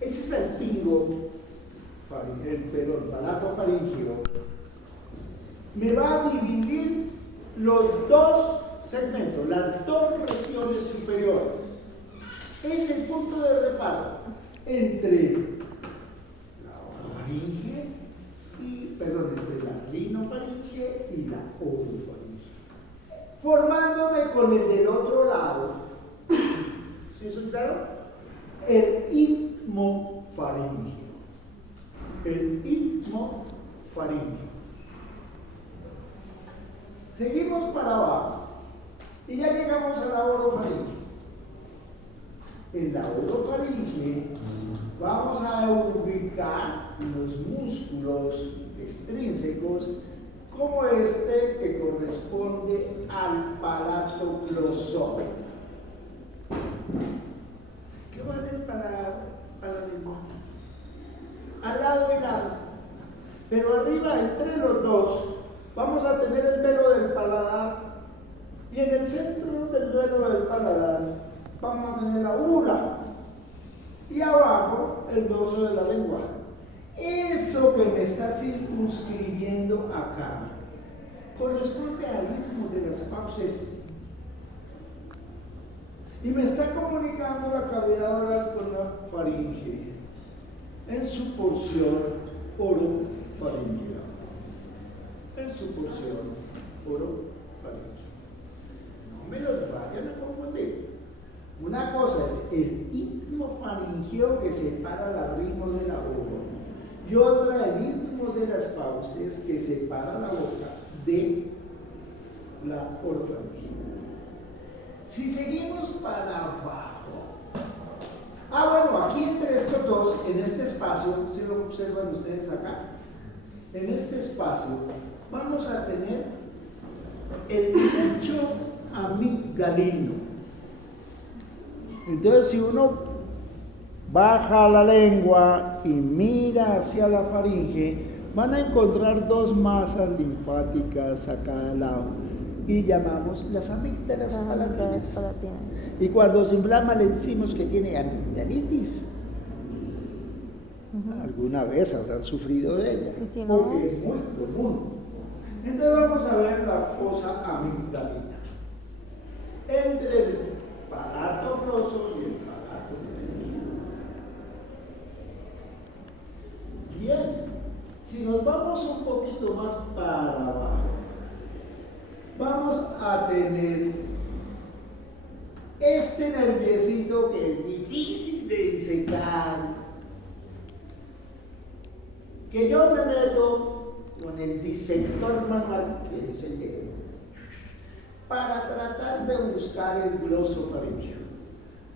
ese salpingo, el palato faringio, me va a dividir los dos segmentos, las dos regiones superiores. Es el punto de reparo entre la orofaringe entre la rinofaringe y la orofaringe, formándome con el del otro lado. ¿Sí es claro? El istmofaringio. El istmofaringio. Seguimos para abajo y ya llegamos a la orofaringe. En la orofaringe vamos a ubicar los músculos extrínsecos como este que corresponde al palato glosón. ¿Qué va a ser para al lado y lado? Pero arriba, entre los dos, vamos a tener el velo del paladar y en el centro del velo del paladar vamos a tener la úvula y abajo el dorso de la lengua. Eso que me está circunscribiendo acá corresponde al istmo de las fauces y me está comunicando la cavidad oral con la faringe en su porción orofaringea. En su porción orofaringea. No me los vayan a confundir. Una cosa es el istmo faringeo que separa la rino de la boca y otra el istmo de las fauces que separa la boca de la orofaringe. Si seguimos para abajo, Bueno, aquí entre estos dos, en este espacio, si lo observan ustedes acá, en este espacio vamos a tener el lecho amigdalino. Entonces, si uno baja la lengua y mira hacia la faringe, van a encontrar dos masas linfáticas a cada lado y llamamos las amígdalas palatinas. Y cuando se inflama le decimos que tiene amigdalitis. Alguna vez habrán sufrido de ella, si no, porque es muy común. Entonces vamos a ver la fosa amigdalina entre el palato grosso y el palato pequeño. Bien, si nos vamos un poquito más para abajo, vamos a tener este nerviecito que es difícil de disecar, que yo me meto con el disector manual, que es el dedo, para tratar de buscar el glosofaringeo,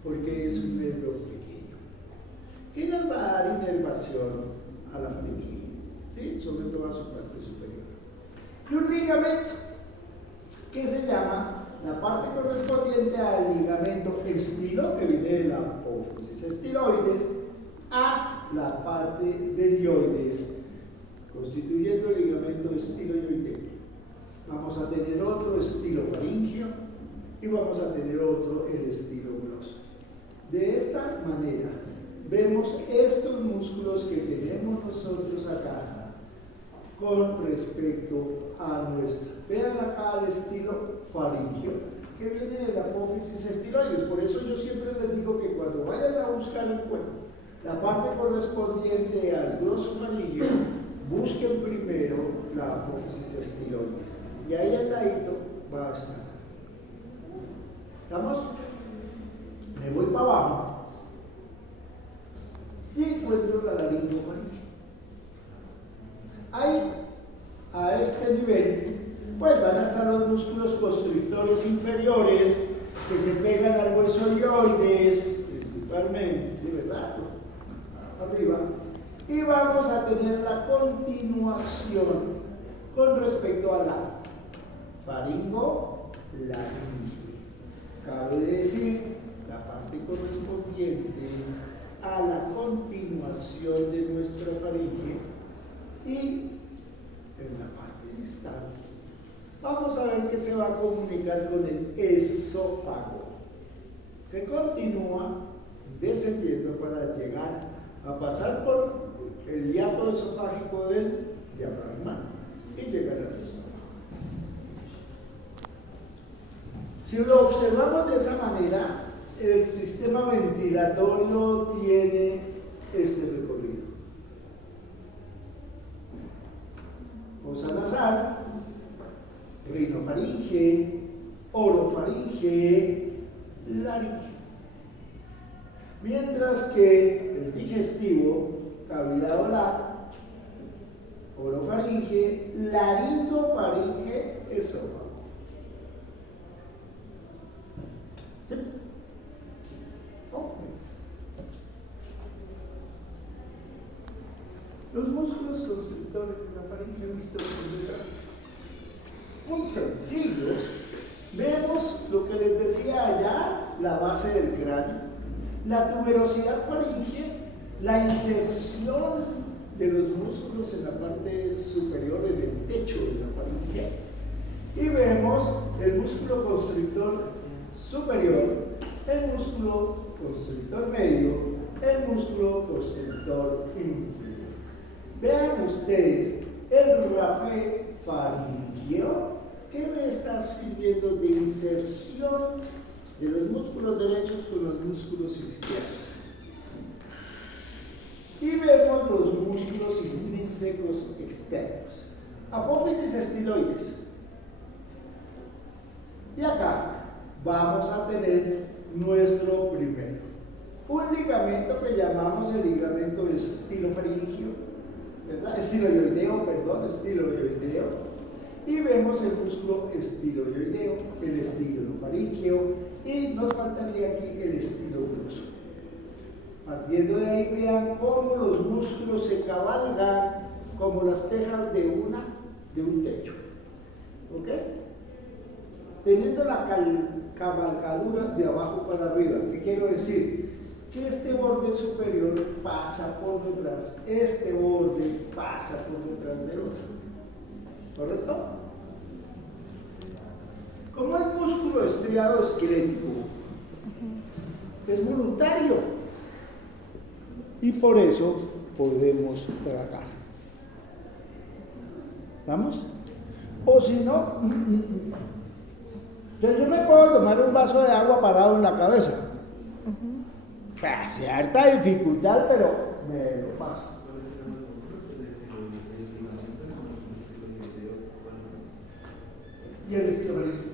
porque es un nervio pequeño, que nos va a dar inervación a la faringe, ¿sí? Sobre todo a su parte superior. Y un ligamento, que se llama la parte correspondiente al ligamento estilo, que viene de la apófisis estiloides, a la parte de dioides, constituyendo el ligamento estiloideo. Vamos a tener otro estilo faringeo y vamos a tener otro el estilo gloso. De esta manera vemos estos músculos que tenemos nosotros acá con respecto a nuestra. Vean acá el estilo faringeo que viene de la apófisis estiloides. Por eso yo siempre les digo que cuando vayan a buscar el cuerpo, la parte correspondiente al glosofaringeo, busquen primero la apófisis estiloides. Y ahí al ladito va a estar. ¿Estamos? Me voy para abajo y encuentro la laringofaringe. Ahí, a este nivel, pues van a estar los músculos constrictores inferiores que se pegan al hueso dioides, principalmente, ¿verdad? Arriba. Y vamos a tener la continuación con respecto a la faringolaringe. Cabe decir, la parte correspondiente a la continuación de nuestra faringe y en la parte distal vamos a ver que se va a comunicar con el esófago, que continúa descendiendo para llegar a pasar por el hiato esofágico del diafragma y llegar al estómago. Si lo observamos de esa manera, el sistema ventilatorio tiene este recorrido. Fosa nasal, rinofaringe, orofaringe, laringe. Mientras que el digestivo, cavidad oral, orofaringe, laringofaringe, esófago. ¿Sí? Okay. Los músculos constrictores de la faringe vistos por detrás, muy sencillos. Vemos lo que les decía allá, la base del cráneo, la tuberosidad faringea, la inserción de los músculos en la parte superior, en el techo de la faringe. Y vemos el músculo constrictor superior, el músculo constrictor medio, el músculo constrictor inferior. Vean ustedes el rafe faringeo que me está sirviendo de inserción de los músculos derechos con los músculos izquierdos. Y vemos los músculos extrínsecos externos, apófisis estiloides. Y acá vamos a tener nuestro primero, un ligamento que llamamos el ligamento estilofaringeo, ¿verdad? Estiloideo. Y vemos el músculo estiloideo, el estilofaringeo, y nos faltaría aquí el estilogloso. Partiendo de ahí, vean cómo los músculos se cabalgan como las tejas de un techo. ¿Ok? Teniendo la cabalgadura de abajo para arriba. ¿Qué quiero decir? Que este borde superior pasa por detrás, este borde pasa por detrás del otro. ¿Correcto? Como es músculo estriado esquelético, es voluntario. Y por eso podemos tragar. ¿Vamos? O si no, entonces yo me puedo tomar un vaso de agua parado en la cabeza. Cierta dificultad, pero me lo paso. Y el esqueleto.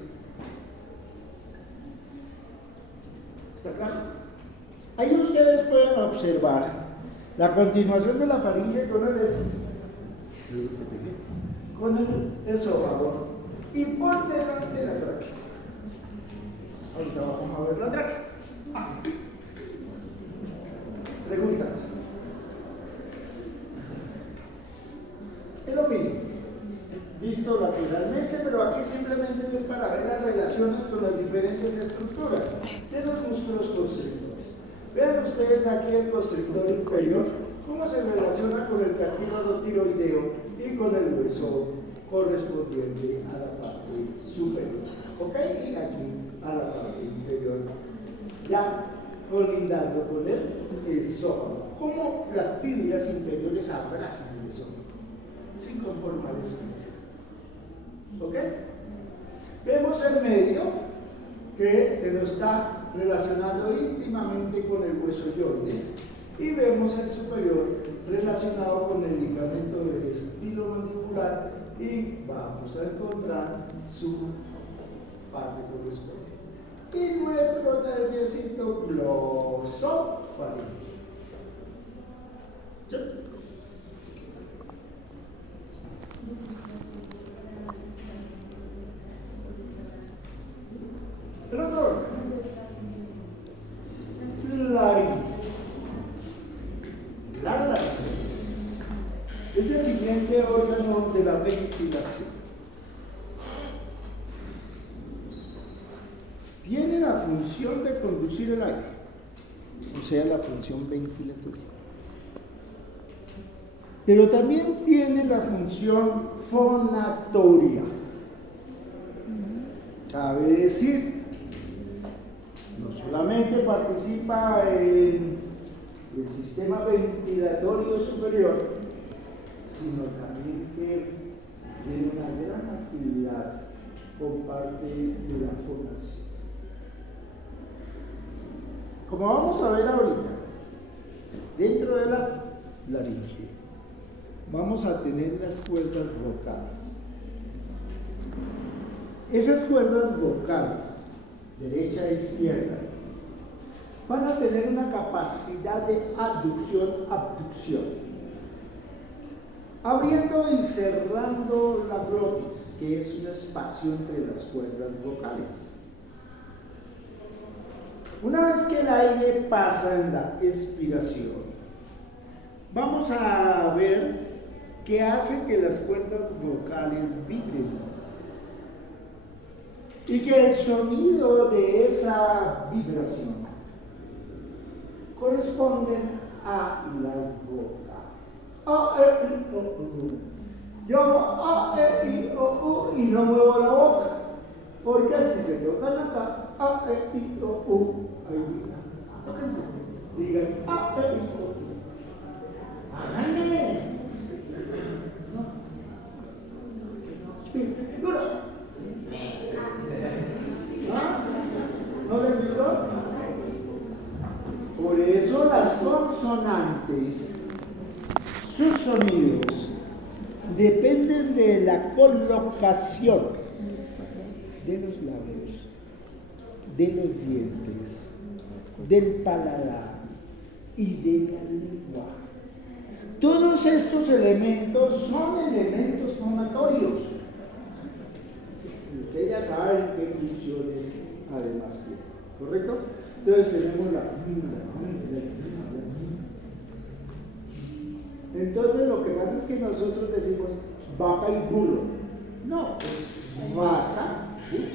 ¿Está claro? Ahí ustedes pueden observar la continuación de la faringe con el esófago y por delante de la tráquea. Ahorita vamos a ver la tráquea. Preguntas. Es lo mismo, visto lateralmente, pero aquí simplemente es para ver las relaciones con las diferentes estructuras de los músculos constrictores. Vean ustedes aquí el constrictor inferior, cómo se relaciona con el cartílago tiroideo y con el hueso correspondiente a la parte superior. ¿Ok? Y aquí a la parte inferior. Ya colindando con el esófago. Cómo las fibras inferiores abrazan el esófago, sin conformar esfínter. ¿Ok? Vemos el medio que se nos está relacionando íntimamente con el hueso ioides y vemos el superior relacionado con el ligamento del estilo mandibular y vamos a encontrar su parte correspondiente. Y nuestro nerviosito glosofaringeo. ¿Sí? El otro, laringe. La laringe es el siguiente órgano de la ventilación. Tiene la función de conducir el aire, o sea, la función ventilatoria. Pero también tiene la función fonatoria. Cabe decir, no solamente participa en el sistema ventilatorio superior, sino también que tiene una gran actividad por parte de la fonación. Como vamos a ver ahorita, dentro de la laringe vamos a tener las cuerdas vocales. Esas cuerdas vocales, derecha e izquierda, van a tener una capacidad de aducción-abducción, abriendo y cerrando la glotis, que es un espacio entre las cuerdas vocales. Una vez que el aire pasa en la expiración, vamos a ver qué hace que las cuerdas vocales vibren y que el sonido de esa vibración corresponde a las vocales. A, E, I, O, U. Yo hago A, E, I, O, U y no muevo la boca, porque si se tocan acá, A, E, I, O, U, ahí viene. Tóquense. Digan A, E, I, O, U. Háganle. Duro. ¿No les digo? Por eso las consonantes, sus sonidos, dependen de la colocación de los labios, de los dientes, del paladar y de la lengua. Todos estos elementos son elementos fonatorios. Ustedes ya saben qué funciones además tienen, ¿correcto? Entonces tenemos la. Entonces lo que pasa es que nosotros decimos vaca y burro. No, es vaca, burro.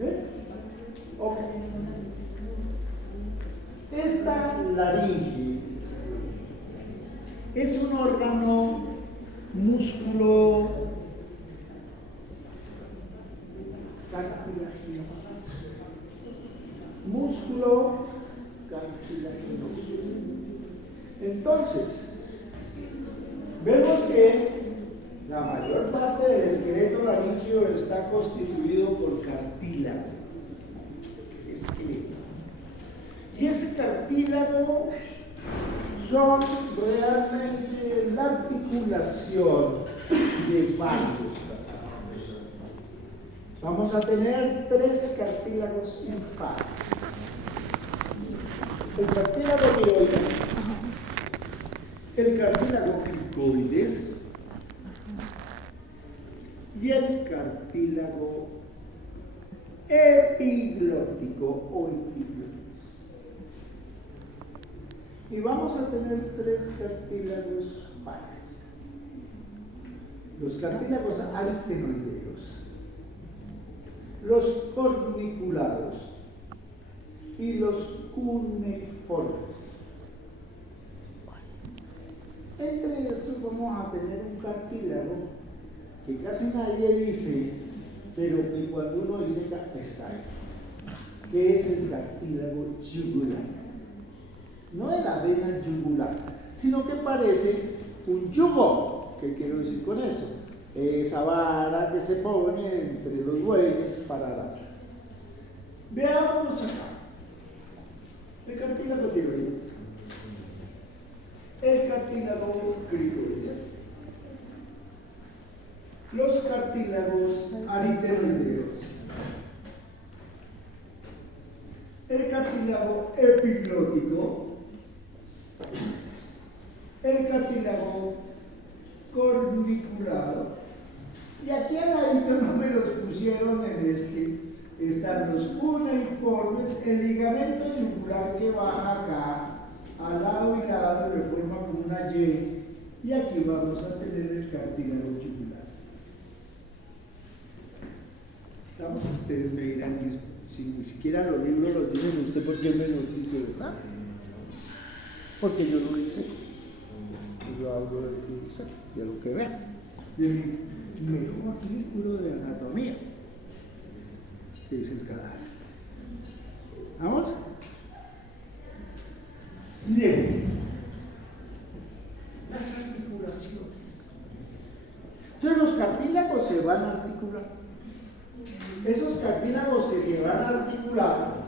¿Ven? Ok. Esta laringe es un órgano músculo cartilaginoso. Músculo cartilaginoso. Entonces, vemos que la mayor parte del esqueleto laríngeo está constituido por cartílago. Esqueleto. Y ese cartílago son realmente la articulación de varios cartílagos. Vamos a tener 3 cartílagos en par. El cartílago tiroides, el cartílago cricoides y el cartílago epiglótico o epiglotis. Y vamos a tener 3 cartílagos pares. Los cartílagos aristenoideos, los corniculados y los cuneiformes. Entre estos vamos a tener un cartílago que casi nadie dice, pero que cuando uno dice está ahí, que es el cartílago yugular. No de la vena yugular, sino que parece un yugo. ¿Qué quiero decir con eso? Esa vara que se pone entre los bueyes para dar. Veamos acá. El cartílago tiroides, el cartílago cricoides, los cartílagos aritenoideos, el cartílago epiglótico, el cartílago corniculado, y aquí al ladito no me los pusieron en este. Están los cuneiformes, el ligamento yugular que baja acá, al lado y lado, y forma como una Y, y aquí vamos a tener el cartílago yugular. Estamos, ustedes me dirán, si ni siquiera los libros los dicen, ¿usted por qué me los dice, verdad? Porque yo lo hice. Yo hablo de lo que hice, de lo que vean. De mi mejor libro de anatomía. Es el cadáver. ¿Vamos? Bien. Las articulaciones. Entonces los cartílagos se van a articular. Esos cartílagos que se van a articular,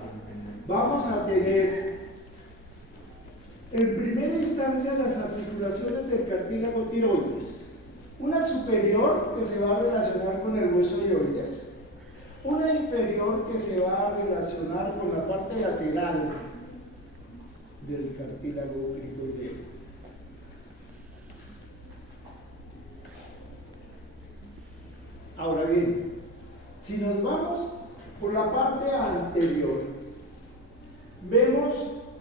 vamos a tener en primera instancia las articulaciones del cartílago tiroides. Una superior que se va a relacionar con el hueso hioides. Una inferior que se va a relacionar con la parte lateral del cartílago cricoideo. Ahora bien, si nos vamos por la parte anterior, vemos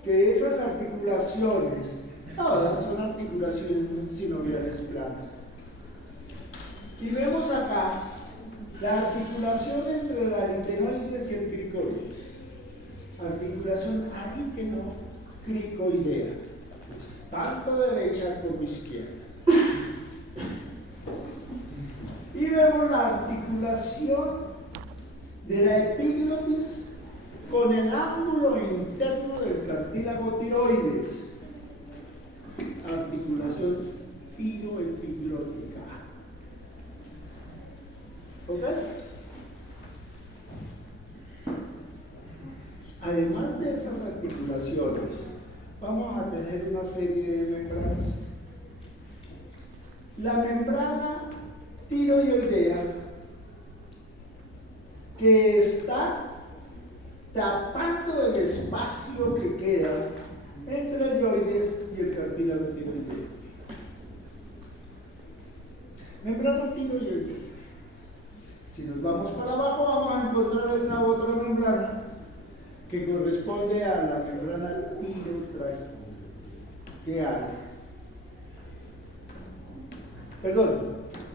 que esas articulaciones, todas son articulaciones sinoviales planas. Y vemos acá la articulación entre el aritenoides y el cricoides. Articulación ariteno-cricoidea. Tanto derecha como izquierda. Y vemos la articulación de la epiglotis con el ángulo interno del cartílago tiroides. Articulación tiroepiglótica. ¿Ok? Además de esas articulaciones, vamos a tener una serie de membranas. La membrana tiroidea, que está tapando el espacio que queda entre el hioides y el cartílago tiroideo. Membrana tiroidea. Si nos vamos para abajo, vamos a encontrar esta otra membrana que corresponde a la membrana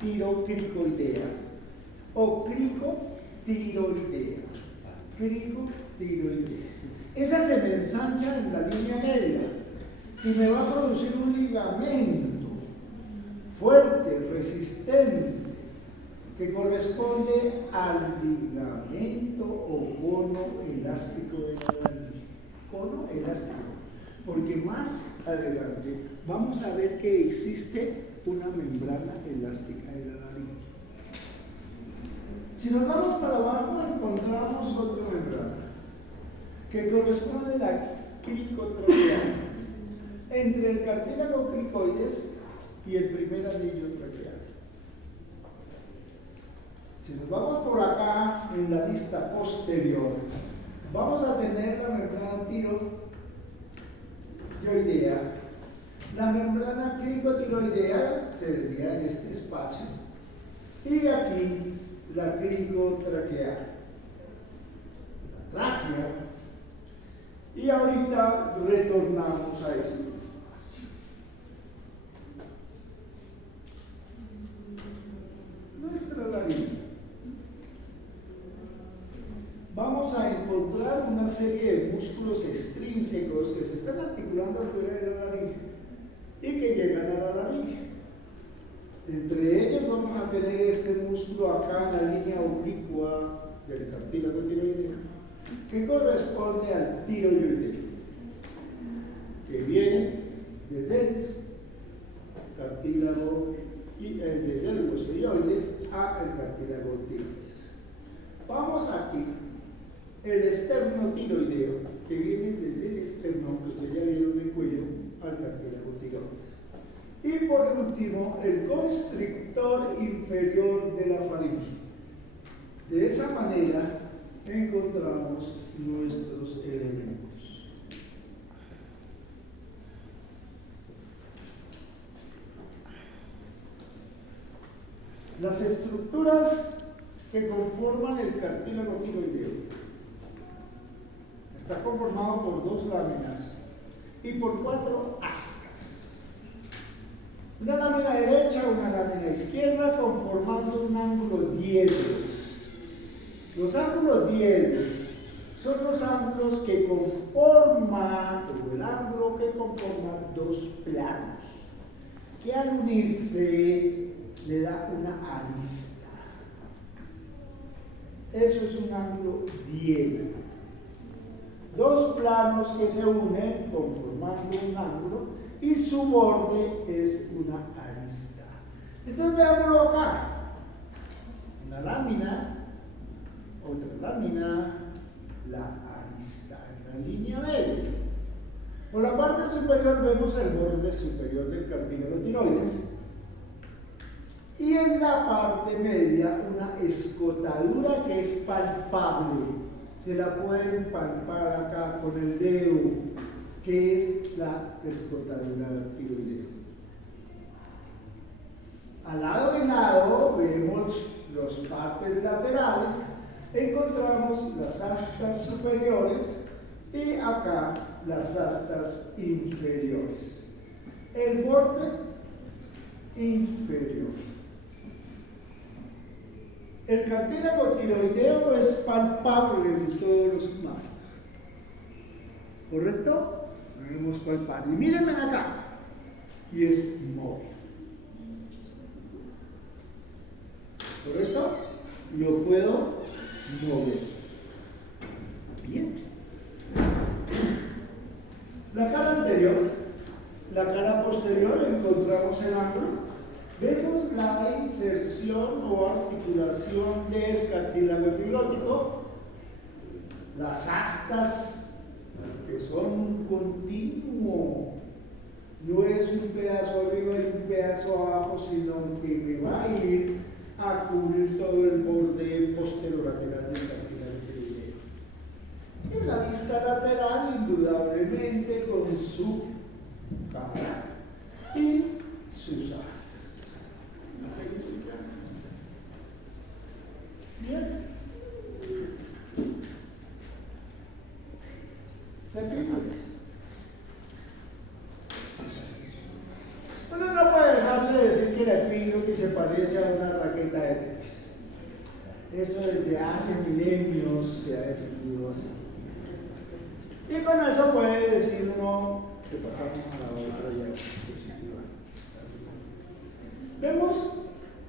tirocricoidea o cricotiroidea. Cricotiroidea. Esa se me ensancha en la línea media y me va a producir un ligamento fuerte, resistente, que corresponde al ligamento o cono elástico de la laringe. Cono elástico, porque más adelante vamos a ver que existe una membrana elástica de la laringe. Si nos vamos para abajo encontramos otra membrana que corresponde a la cricotroquea, entre el cartílago cricoides y el primer anillo traqueal. Si nos vamos por acá en la vista posterior, vamos a tener la membrana tiroidea. La membrana cricotiroidea se vería en este espacio y aquí la cricotraqueal, la tráquea, y ahorita retornamos a este espacio. Nuestra laringe. Vamos a encontrar una serie de músculos extrínsecos que se están articulando afuera de la laringe y que llegan a la laringe. Entre ellos vamos a tener este músculo acá en la línea oblicua del cartílago tiroideo, que corresponde al tiroideo, que viene desde el cartílago y desde los tiroides a el cartílago tiroides. Vamos aquí, el esternotiroideo, que viene desde el esternón, que ustedes ya vieron el cuello, al cartílago tiroides. Y por último, el constrictor inferior de la faringe. De esa manera encontramos nuestros elementos. Las estructuras que conforman el cartílago tiroideo está conformado por 2 láminas y por 4 astas. Una lámina derecha, una lámina izquierda, conformando un ángulo diedro. Los ángulos diedros son los ángulos que conforman, o el ángulo que conforma 2 planos, que al unirse le da una arista. Eso es un ángulo diedro. 2 planos que se unen conformando un ángulo y su borde es una arista. Entonces veámoslo acá. Una lámina, otra lámina, la arista en la línea media. Por la parte superior vemos el borde superior del cartílago tiroides y en la parte media una escotadura que es palpable. Se la pueden palpar acá con el dedo, que es la escotadura tiroidea. Al lado y lado vemos las partes laterales, encontramos las astas superiores y acá las astas inferiores. El borde inferior. El cartílago tiroideo es palpable en todos los humanos. ¿Correcto? Lo vemos palpable. Y mírenme acá. Y es móvil. ¿Correcto? Lo puedo mover. Bien. La cara anterior, la cara posterior, encontramos el ángulo. Vemos la inserción o articulación del cartílago epiglótico, las astas, que son un continuo, no es un pedazo arriba y un pedazo abajo, sino que me va a ir a cubrir todo el borde posterolateral del cartílago epiglótico. En la vista lateral, indudablemente, con su cara y sus astas. ¿Hasta aquí estoy claro? Bien. que se parece a una raqueta de tenis. Eso desde hace milenios se ha definido así. Y con eso puede decir uno que pasamos a la otra diapositiva. Vemos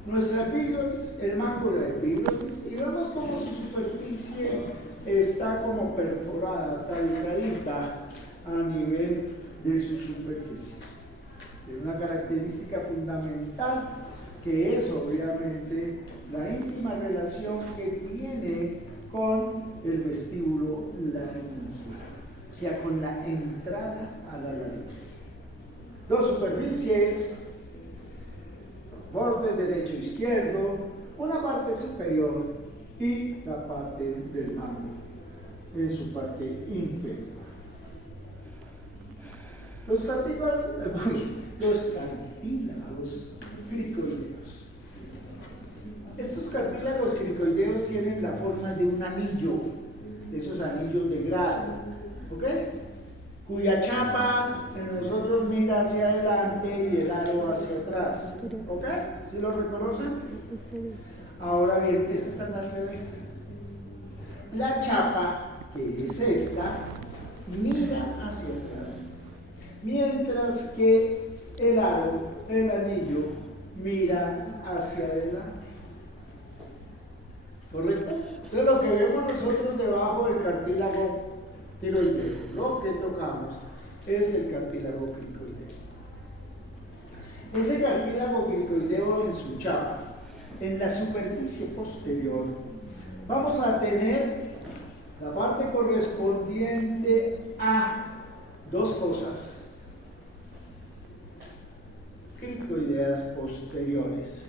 nuestra epiglotis, el mango de la epiglotis, y vemos cómo su superficie está como perforada, talladita a nivel de su superficie. Tiene una característica fundamental que es obviamente la íntima relación que tiene con el vestíbulo laringeal, o sea, con la entrada a la laringe. Dos superficies, borde derecho e izquierdo, una parte superior y la parte del mango en su parte inferior. Los cartílagos cricoideos. Estos cartílagos cricoideos tienen la forma de un anillo, de esos anillos de grado, ¿ok? Cuya chapa en nosotros mira hacia adelante y el aro hacia atrás, ¿ok? ¿Sí lo reconocen? Ahora bien, esta está en la revista. La chapa, que es esta, mira hacia atrás, mientras que el aro, el anillo, mira hacia adelante. ¿Correcto? Entonces lo que vemos nosotros debajo del cartílago tiroideo, lo que tocamos es el cartílago cricoideo. Ese cartílago cricoideo en su chapa, en la superficie posterior, vamos a tener la parte correspondiente a dos cosas cricoideas posteriores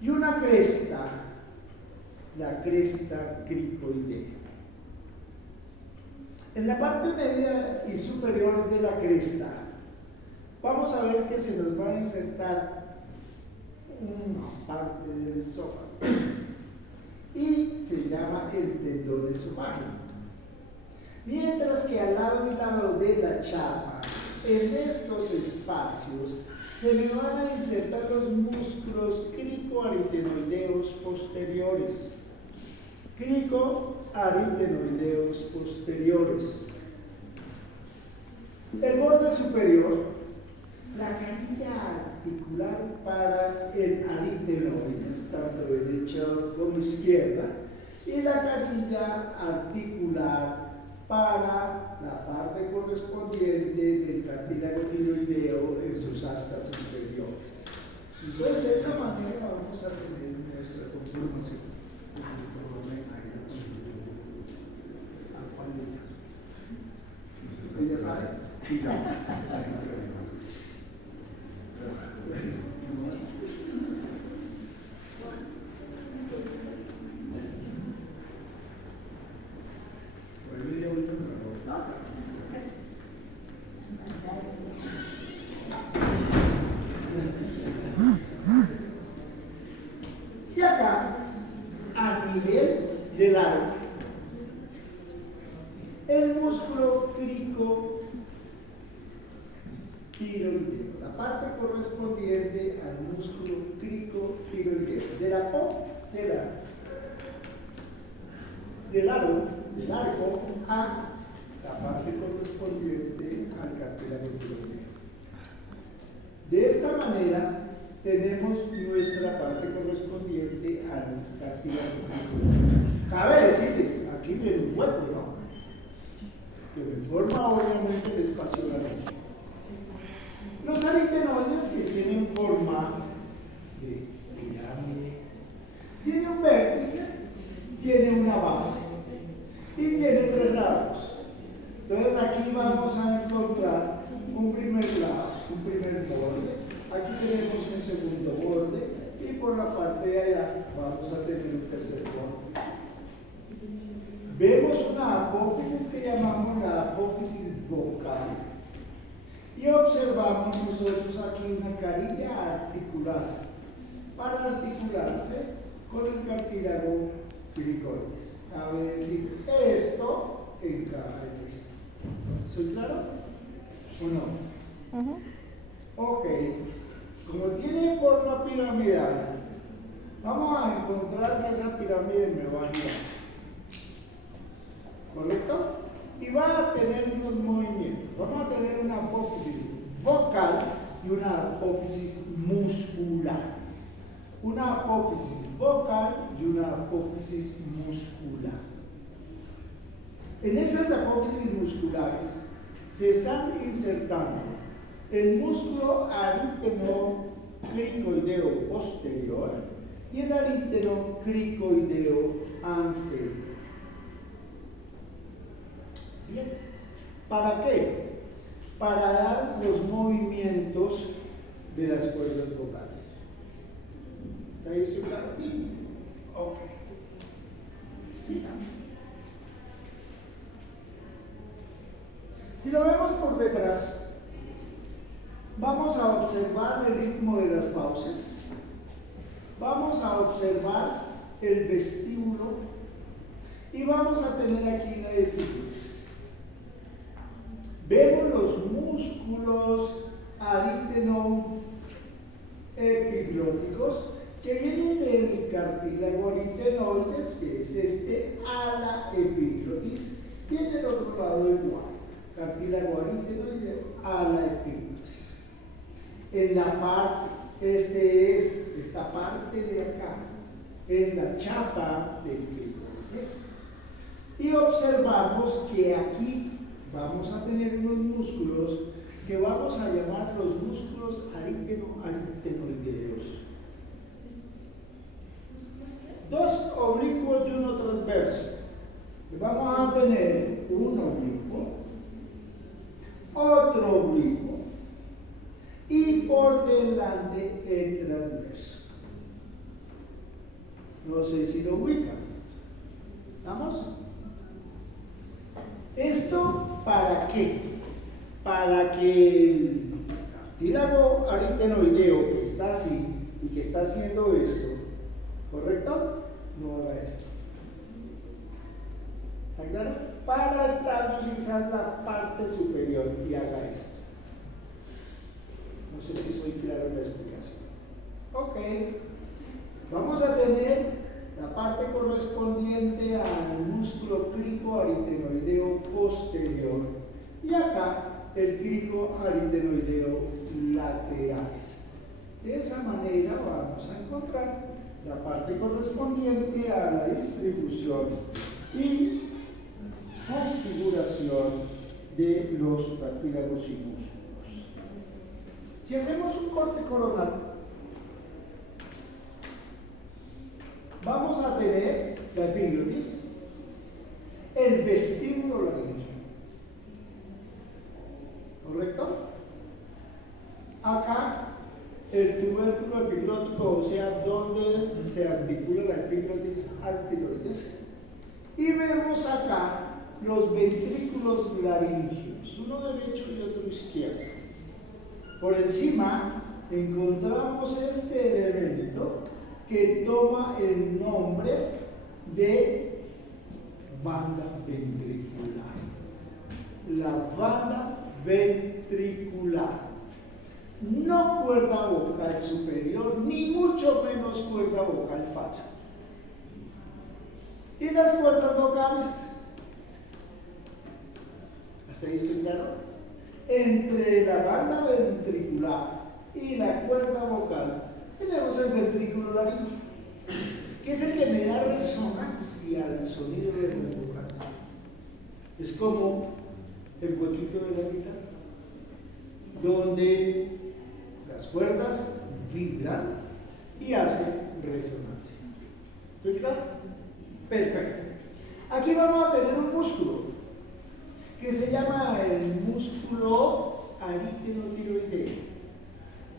y una cresta, la cresta cricoidea. En la parte media y superior de la cresta vamos a ver que se nos va a insertar una parte del esófago y se llama el tendón esofágico. Mientras que al lado y lado de la chapa, en estos espacios, se le van a insertar los músculos cricoaritenoideos posteriores. Cricoaritenoideos posteriores. El borde superior, la carilla articular para el aritenoides, tanto derecha como izquierda, y la carilla articular para la parte correspondiente del cartílago tiroideo en sus astas inferiores. Entonces, de esa manera vamos a tener nuestra conformación. ¿Ella sabe? Sí, ya. Y acá, a nivel del aro, el músculo cricotiroideo, la parte correspondiente al músculo cricotiroideo, del arco a la parte correspondiente al cartílago tiroideo. De esta manera tenemos nuestra parte correspondiente al cartílago tiroideo. Cabe decirle, aquí viene un hueco, ¿no? Que me forma obviamente el espacio laringe. Los aritenoides, que tienen forma de pirámide, tiene un vértice, tiene una base y tiene tres lados. Entonces aquí vamos a encontrar un primer lado, un primer borde, aquí tenemos un segundo borde y por la parte de allá vamos a tener un tercer borde. Vemos una apófisis que llamamos la apófisis vocal y observamos nosotros aquí una carilla articular para articularse con el cartílago cricoides. Cabe decir, esto encaja en esto. ¿Soy claro? ¿O no? Ok. Como tiene forma piramidal, vamos a encontrar que esa pirámide me va a girar. ¿Correcto? Y va a tener unos movimientos. Vamos a tener una apófisis vocal y una apófisis muscular. Una apófisis vocal y una apófisis muscular. En esas apófisis musculares se están insertando el músculo arínteno cricoideo posterior y el arínteno cricoideo anterior. Bien, ¿para qué? Para dar los movimientos de las cuerdas vocales. ¿Está esto claro? Ok. Sigamos. Si lo vemos por detrás, vamos a observar el ritmo de las pausas, vamos a observar el vestíbulo y vamos a tener aquí la epiglotis. Vemos los músculos arínteno epiglóticos que vienen del cartílago aritenoides, que es este, a la epiglotis, y en el otro lado igual, cartílago aritenoideo a la epiglotis. En la parte, esta parte de acá, es la chapa del cricoides. Y observamos que aquí vamos a tener unos músculos que vamos a llamar los músculos aritenoideos. Dos oblicuos y uno transverso. Vamos a tener un oblicuo, otro oblicuo y por delante el transverso. No sé si lo ubican. ¿Estamos? ¿Esto para qué? Para que el cartílago aritenoideo que está así y que está haciendo esto, ¿correcto? No haga esto. ¿Está claro? Para estabilizar la parte superior y haga esto. No sé si soy claro en la explicación. Ok. Vamos a tener la parte correspondiente al músculo cricoaritenoideo posterior y acá el cricoaritenoideo laterales. De esa manera vamos a encontrar la parte correspondiente a la distribución y configuración de los cartílagos y músculos. Si hacemos un corte coronal, vamos a tener la epiglotis, el vestíbulo laringeo. ¿Correcto? Acá el tubérculo epiglótico, o sea, donde se articula la epiglotis al tiroides. Y vemos acá los ventrículos laringeos, uno derecho y otro izquierdo. Por encima encontramos este elemento que toma el nombre de banda ventricular. La banda ventricular. No cuerda vocal superior, ni mucho menos cuerda vocal falsa. ¿Y las cuerdas vocales? ¿Hasta ahí estoy claro? Entre la banda ventricular y la cuerda vocal tenemos el ventrículo laringeo, que es el que me da resonancia al sonido de las vocales. Es como el huequito de la guitarra, donde las cuerdas vibran y hacen resonancia. ¿Estoy claro? Perfecto. Aquí vamos a tener un músculo que se llama el músculo aritenotiroideo,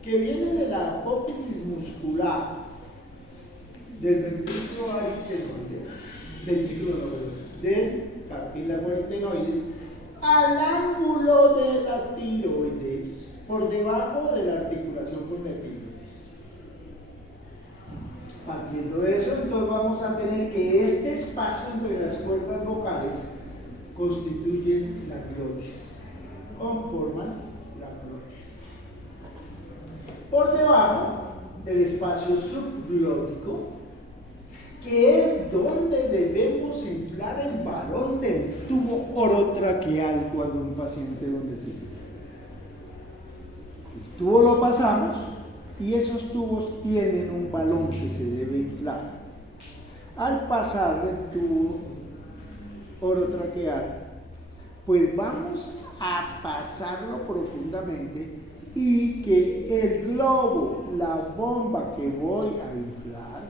que viene de la apófisis muscular del ventrículo aritenoideo, del cartílago aritenoides, al ángulo de la tiroides, por debajo de la articulación con la epiglotis. Partiendo de eso, entonces vamos a tener que este espacio entre las cuerdas vocales constituyen la glotis, conforman la glotis. por debajo del espacio subglótico, que es donde debemos inflar el balón del tubo orotraqueal cuando un paciente lo necesita. El tubo lo pasamos y esos tubos tienen un balón que se debe inflar. Al pasar el tubo orotraqueal, pues vamos a pasarlo profundamente y que el globo, la bomba que voy a inflar,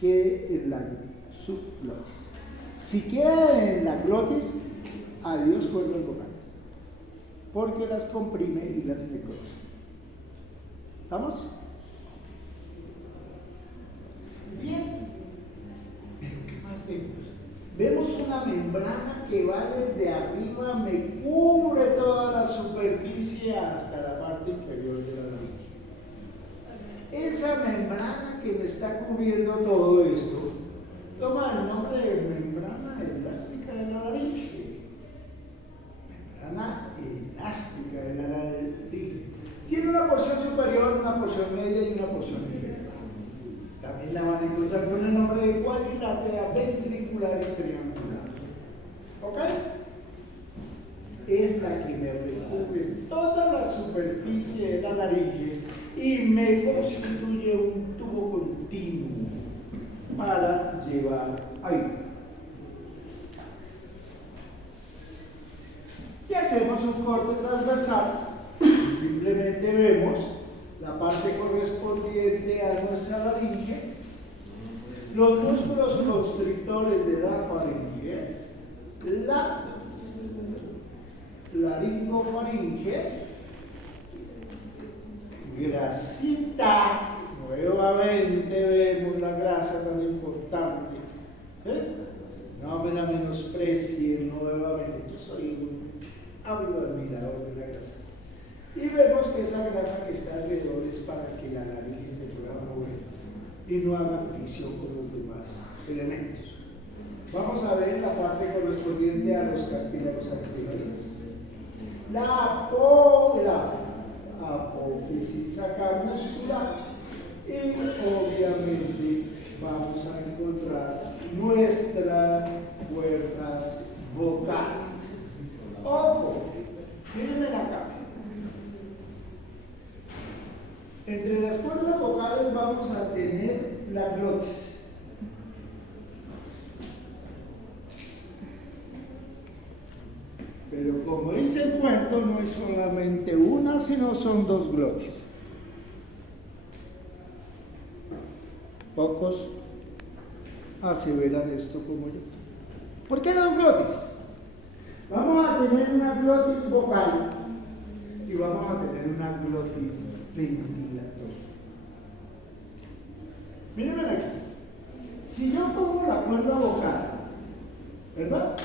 quede en la subglotis. Si queda en la glotis, adiós cuerdas vocales, porque las comprime y las necrosa. ¿Estamos? Bien, pero ¿qué más vemos? Vemos una membrana que va desde arriba, me cubre toda la superficie hasta la parte inferior de la laringe. Esa membrana que me está cubriendo todo esto toma el nombre de membrana elástica de la laringe. Membrana elástica de la laringe. Tiene una porción superior, una porción media y una porción inferior. También la van a encontrar con el nombre de cuadrilátera, ventricular y triangular. ¿Ok? Es la que me recubre toda la superficie de la laringe y me constituye un tubo continuo para llevar aire. Si hacemos un corte transversal, simplemente vemos la parte correspondiente a nuestra laringe, los músculos constrictores de la faringe, la laringofaringe, grasita, nuevamente vemos la grasa tan importante, ¿sí? No me la menosprecien nuevamente, yo soy un ávido admirador de la grasa. Y vemos que esa grasa que está alrededor es para que la laringe se pueda mover y no haga fricción con los demás elementos. Vamos a ver la parte correspondiente a los cartílagos anteriores. La apófisis acá muscular y obviamente vamos a encontrar nuestras cuerdas vocales. Ojo, mírenme acá. Entre las cuerdas vocales vamos a tener la glotis. Pero como dice el cuento, no es solamente una, sino son dos glotis. Pocos aseveran esto como yo. ¿Por qué dos glotis? Vamos a tener una glotis vocal y vamos a tener una glotis ventilatoria. Mírenme aquí. Si yo pongo la cuerda vocal, ¿verdad?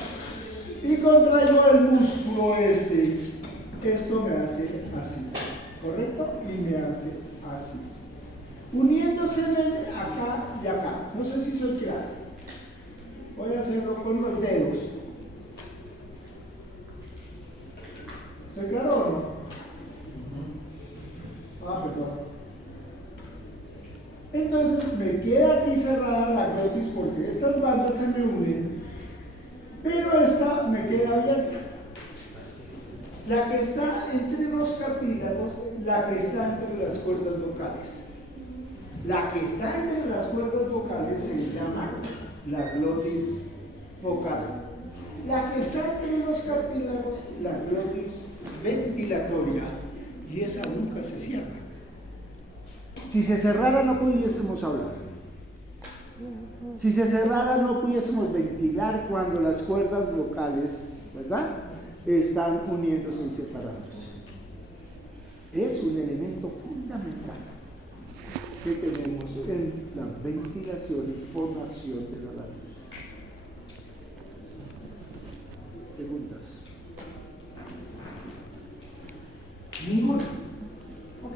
Y contraigo el músculo esto me hace así, ¿correcto? Y me hace así. Uniéndose acá y acá. No sé si soy claro. Voy a hacerlo con los dedos. ¿Estoy claro o no? Perdón. Entonces me queda aquí cerrada la glotis porque estas bandas se me unen, pero esta me queda abierta. La que está entre los cartílagos, la que está entre las cuerdas vocales. La que está entre las cuerdas vocales se llama la glotis vocal. La que está entre los cartílagos, la glotis ventilatoria, y esa nunca se cierra. Si se cerrara no pudiésemos hablar. Si se cerrara no pudiésemos ventilar cuando las cuerdas vocales, ¿verdad?, están uniéndose y separándose. Es un elemento fundamental que tenemos en la ventilación y formación de la laringe. ¿Preguntas? Ninguna. Ok.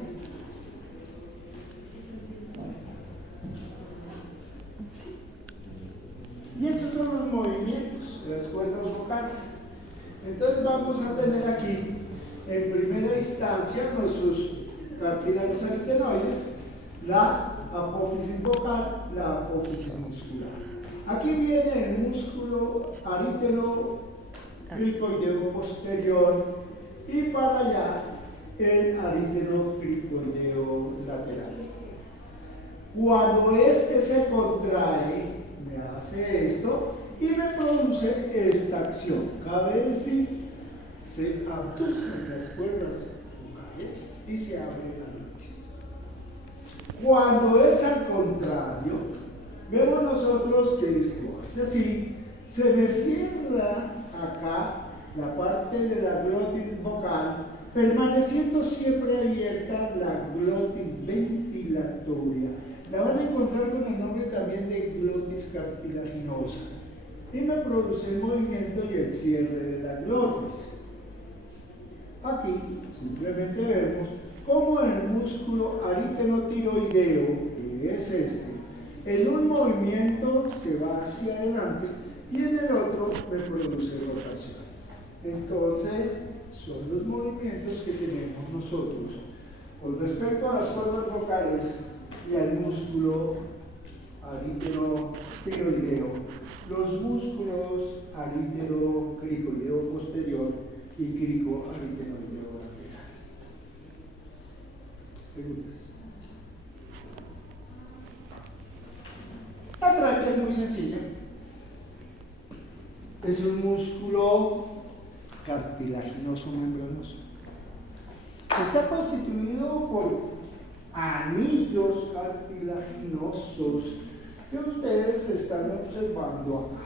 Y estos son los movimientos de las cuerdas vocales. Entonces vamos a tener aquí, en primera instancia, nuestros cartílagos aritenoides, la apófisis vocal, la apófisis muscular. Aquí viene el músculo ariteno-cricoideo posterior y para allá el ariteno-cricoideo lateral. Cuando este se contrae, me hace esto y me produce esta acción. Cabe decir, se abducen las cuerdas vocales y se abre la glotis. Cuando es al contrario, vemos nosotros que esto hace así, se me cierra acá la parte de la glotis vocal, permaneciendo siempre abierta la glotis ventilatoria. La van a encontrar con el nombre también de glotis cartilaginosa. Y me produce el movimiento y el cierre de la glotis. Aquí simplemente vemos cómo el músculo aritenotiroideo, que es este, en un movimiento se va hacia adelante y en el otro me produce rotación. Entonces, son los movimientos que tenemos nosotros con respecto a las cuerdas vocales y al músculo aritenotiroideo, los músculos aritenocricoideo posterior y cricoaritenoideo lateral. ¿Preguntas? La tráquea es muy sencilla. Es un músculo cartilaginoso membranoso. Está constituido por anillos cartilaginosos que ustedes están observando acá.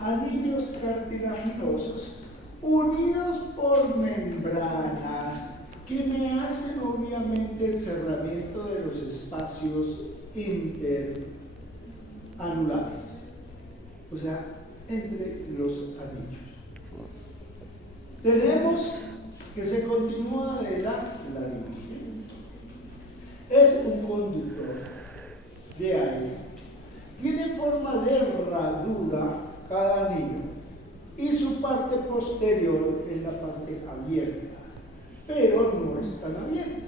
Anillos cartilaginosos unidos por membranas que me hacen obviamente el cerramiento de los espacios interanulares, o sea, entre los anillos. Tenemos que se continúa de la laringe. Es un conductor de aire. Tiene forma de herradura cada anillo y su parte posterior es la parte abierta, pero no es tan abierta.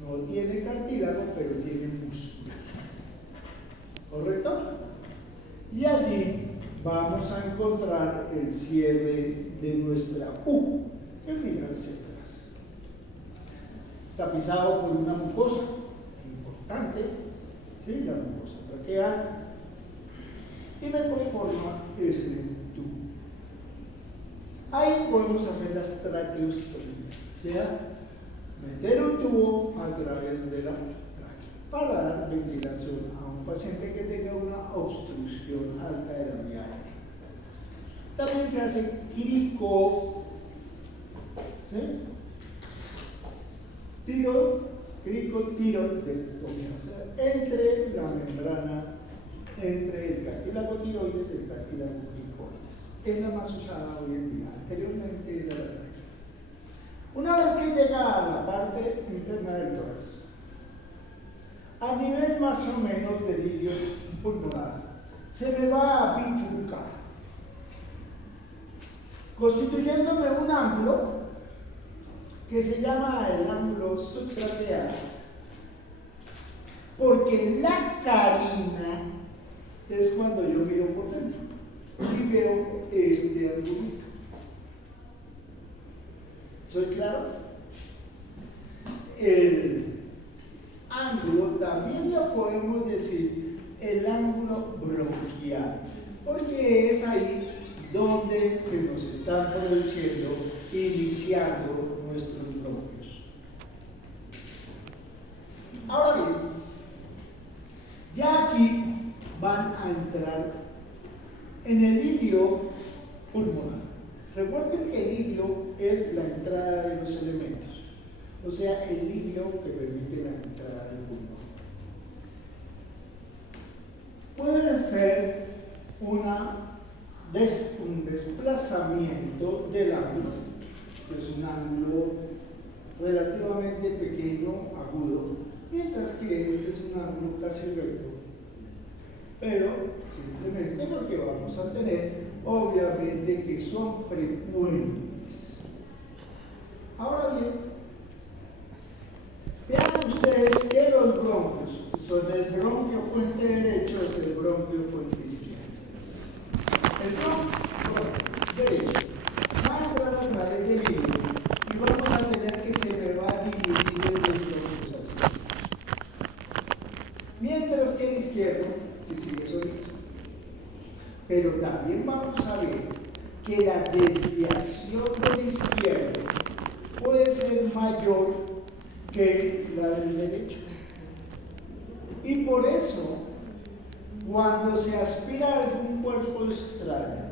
No tiene cartílago, pero tiene músculos. ¿Correcto? Y allí vamos a encontrar el cierre de nuestra U, que mira hacia atrás. Tapizado por una mucosa importante, ¿sí? La mucosa traqueal, y me conforma ese tubo. Ahí podemos hacer las traqueostomías, o sea, meter un tubo a través de la tráquea para dar ventilación a un paciente que tenga una obstrucción alta de la vía aérea. También se hace crico, ¿sí? Cricotiroidectomía, o sea, entre la membrana, entre el cartílago tiroides y el cartílago cricoides. Es la más usada hoy en día, anteriormente era la tráquea. Una vez que llega a la parte interna del tórax, a nivel más o menos del ilio pulmonar, se me va a bifurcar, constituyéndome un ángulo que se llama el ángulo subtraqueal, porque la carina es cuando yo miro por dentro y veo este angulito. ¿Soy claro? El ángulo también lo podemos decir el ángulo bronquial, porque es ahí donde se nos están produciendo, iniciando nuestros bronquios. Ahora bien, ya aquí van a entrar en el ilio pulmonar. Recuerden que el ilio es la entrada de los elementos, o sea, el ilio que permite la entrada del pulmón. Puede ser un desplazamiento del ángulo, que es un ángulo relativamente pequeño, agudo, mientras que este es un ángulo casi recto. Pero simplemente lo que vamos a tener, obviamente, que son frecuentes. Ahora bien, ustedes que los bronquios son el bronquio fuente derecho, es el bronquio fuente izquierdo. El bronquio derecho va a entrar a través del hígado y vamos a tener que se me va a dividir en los bronquios así. Mientras que el izquierdo sí sigue solito. Pero también vamos a ver que la desviación del izquierdo puede ser mayor que la del derecho. Y por eso, cuando se aspira a algún cuerpo extraño,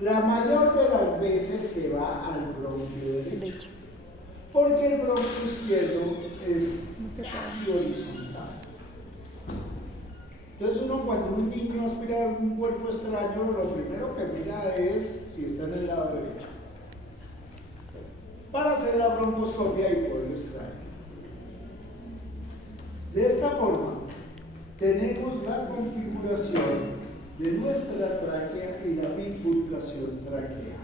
la mayor de las veces se va al bronquio derecho. Porque el bronquio izquierdo es casi horizontal. Entonces uno cuando un niño aspira a algún cuerpo extraño, lo primero que mira es si está en el lado derecho. Para hacer la broncoscopia y poder extraer. De esta forma, tenemos la configuración de nuestra tráquea y la bifurcación traqueal.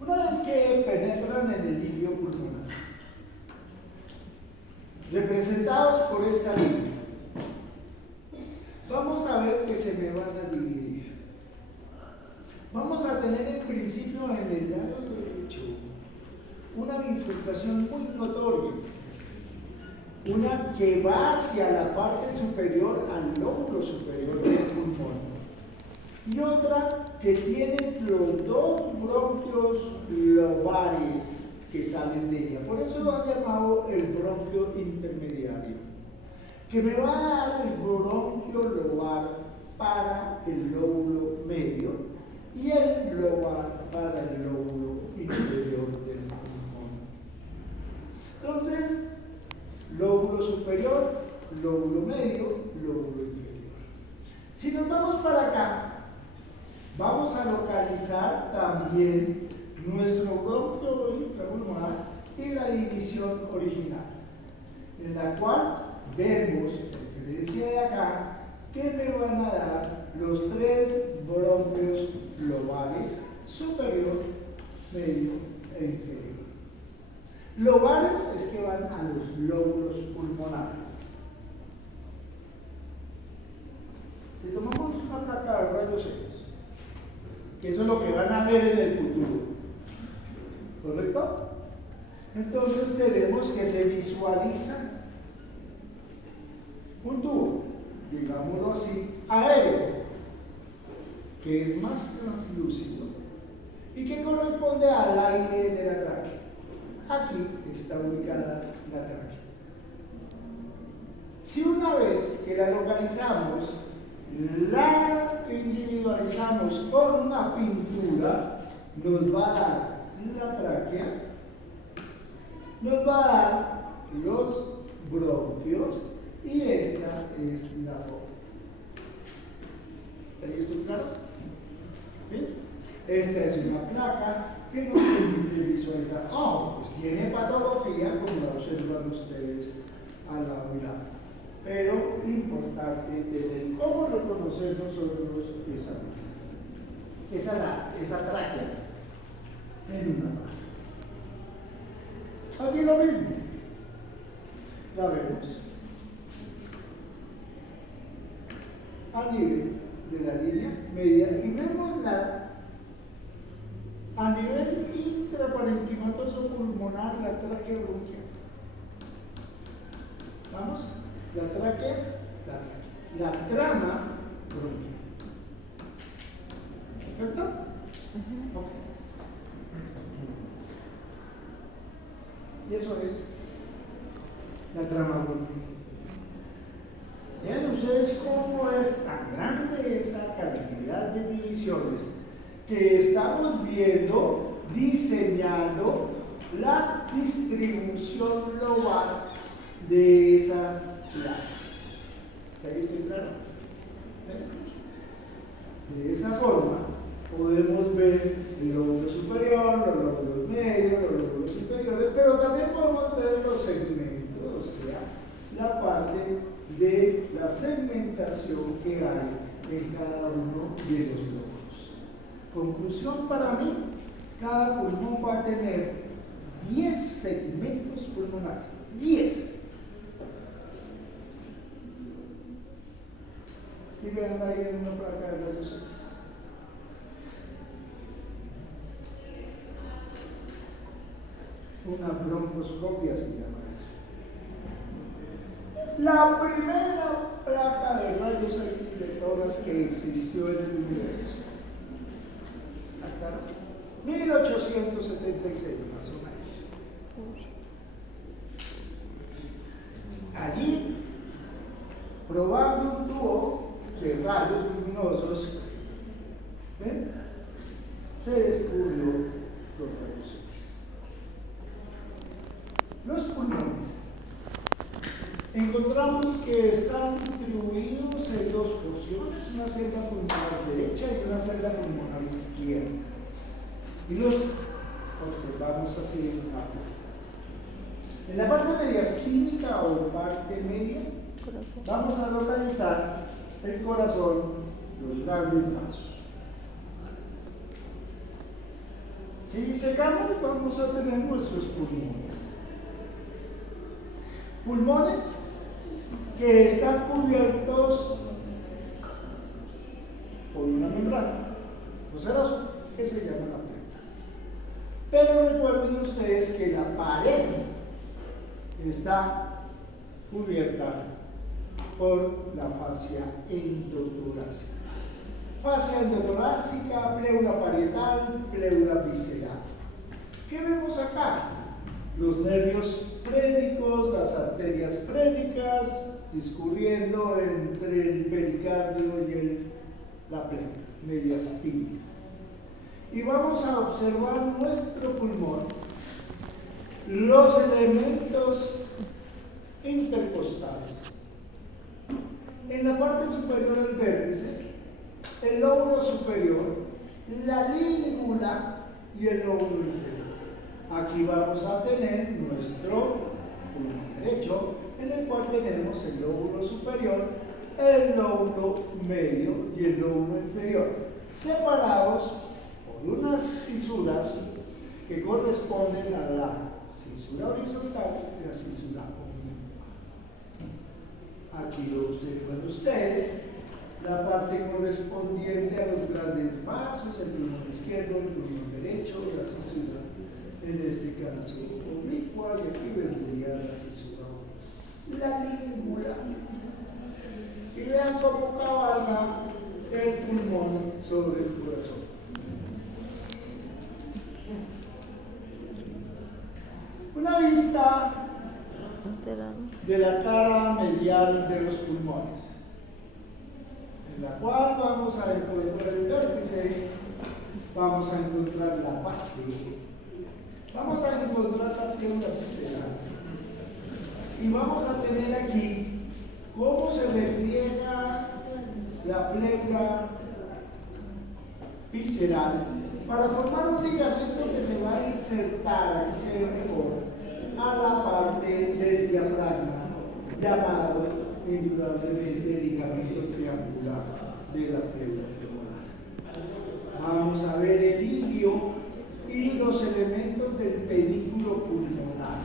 Una vez que penetran en el ilio pulmonar, representados por esta línea, vamos a ver que se me van a dividir. Vamos a tener en principio en el lado derecho una bifurcación muy notoria, una que va hacia la parte superior, al lóbulo superior del pulmón, y otra que tiene los dos bronquios lobares que salen de ella. Por eso lo han llamado el bronquio intermediario, que me va a dar el bronquio lobar para el lóbulo medio y el lobar para el lóbulo inferior del pulmón. Entonces, lóbulo superior, lóbulo medio, lóbulo inferior. Si nos vamos para acá, vamos a localizar también nuestro bronquio intrapulmonar y la división original, en la cual vemos, a diferencia de acá, que me van a dar los tres bronquios lobares, superior, medio e inferior. Lobares es que van a los lóbulos pulmonares. Si tomamos una placa de rayos X, que eso es lo que van a ver en el futuro, ¿correcto? Entonces tenemos que se visualiza un tubo, digámoslo así, aéreo, que es más translúcido y que corresponde al aire de la tráquea. Aquí está ubicada la tráquea. Si una vez que la localizamos, la individualizamos con una pintura, nos va a dar la tráquea, nos va a dar los bronquios y esta es la forma. ¿Está esto claro? ¿Sí? Esta es una placa que nos permite visualizar. Pues tiene patología como la observan ustedes al lado y lado. Pero importante tener cómo reconocer nosotros esa tráquea en una mano. Aquí lo mismo. La vemos a nivel de la línea media y vemos a nivel intraparenquimatoso pulmonar la tráquea bronquial. ¿Vamos? La tráquea, la trama bronquial. ¿Perfecto? Ok. Y eso es la trama bronquial. Vean ustedes cómo es tan grande esa cantidad de divisiones que estamos viendo, diseñando la distribución lobar de esa placa. ¿Está esto claro? De esa forma podemos ver el lóbulo superior, los lóbulos medios, los lóbulos inferiores, pero también podemos ver los segmentos, o sea, la parte de la segmentación que hay en cada uno de los lóbulos. Conclusión para mí, Cada pulmón va a tener 10 segmentos pulmonares. 10. Y vean ahí en una placa de rayos X. Una broncoscopia se llama eso. La primera placa de rayos X de todas que existió en el universo. Hasta 1876 más o menos. Allí, probando un tubo de rayos luminosos, ¿ven? Se descubrió los rayos X. Los pulmones. Encontramos que están distribuidos en dos porciones, una celda pulmonar derecha y una celda pulmonar izquierda. Y los observamos así en la parte. En la parte mediastínica o parte media, vamos a localizar el corazón, los grandes vasos. Si secamos, vamos a tener nuestros pulmones. Pulmones que están cubiertos por una membrana, o ceroso, que se llama la pleura. Pero recuerden ustedes que la pared está cubierta por la fascia endotorácica. Fascia endotorácica, pleura parietal, pleura visceral. ¿Qué vemos acá? Los nervios frénicos, las arterias frénicas discurriendo entre el pericardio y la pleura mediastínica. Y vamos a observar nuestro pulmón, los elementos intercostales. En la parte superior del vértice, el lóbulo superior, la língula y el lóbulo inferior. Aquí vamos a tener nuestro pulmón derecho, en el cual tenemos el lóbulo superior, el lóbulo medio y el lóbulo inferior, separados por unas cisuras que corresponden a la cisura horizontal y la cisura oblicua. Aquí lo observan ustedes, la parte correspondiente a los grandes vasos, el pulmón izquierdo, el pulmón derecho, la cisura, en este caso oblicua, y aquí vendría la cisura oblicua. La língula. Y vean cómo cabalga el pulmón sobre el corazón. Una vista de la cara medial de los pulmones, en la cual vamos a encontrar el vértice, vamos a encontrar la base, vamos a encontrar la pleura visceral y vamos a tener aquí cómo se repliega la pleura visceral para formar un ligamento que se va a insertar, aquí se ve mejor, a la parte del diafragma, llamado indudablemente ligamento triangular de la pleura femoral. Vamos a ver el ilio y los elementos del pedículo pulmonar.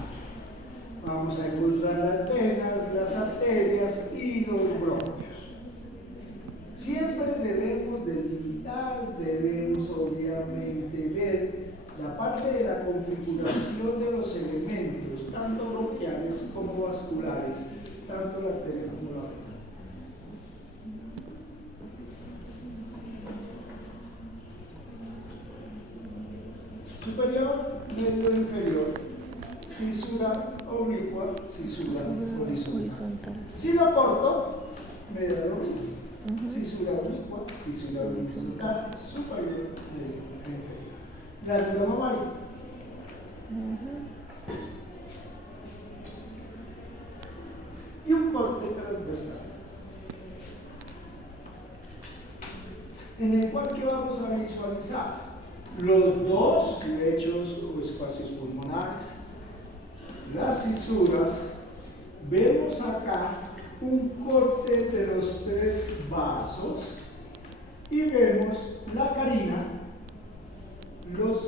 Vamos a encontrar las venas, las arterias y los bronquios. Siempre debemos delimitar, debemos obviamente ver la parte de la configuración de los elementos, tanto bronquiales como vasculares, tanto la arteria como la vena. Superior, medio, inferior, cisura oblicua, cisura horizontal. Si lo corto, me da lo mismo. Cisura oblicua, cisura horizontal, superior, medio, inferior. Glándula mamaria. Y un corte transversal, en el cual que vamos a visualizar los dos lechos o espacios pulmonares, las cisuras. Vemos acá un corte de los tres vasos y vemos la carina, los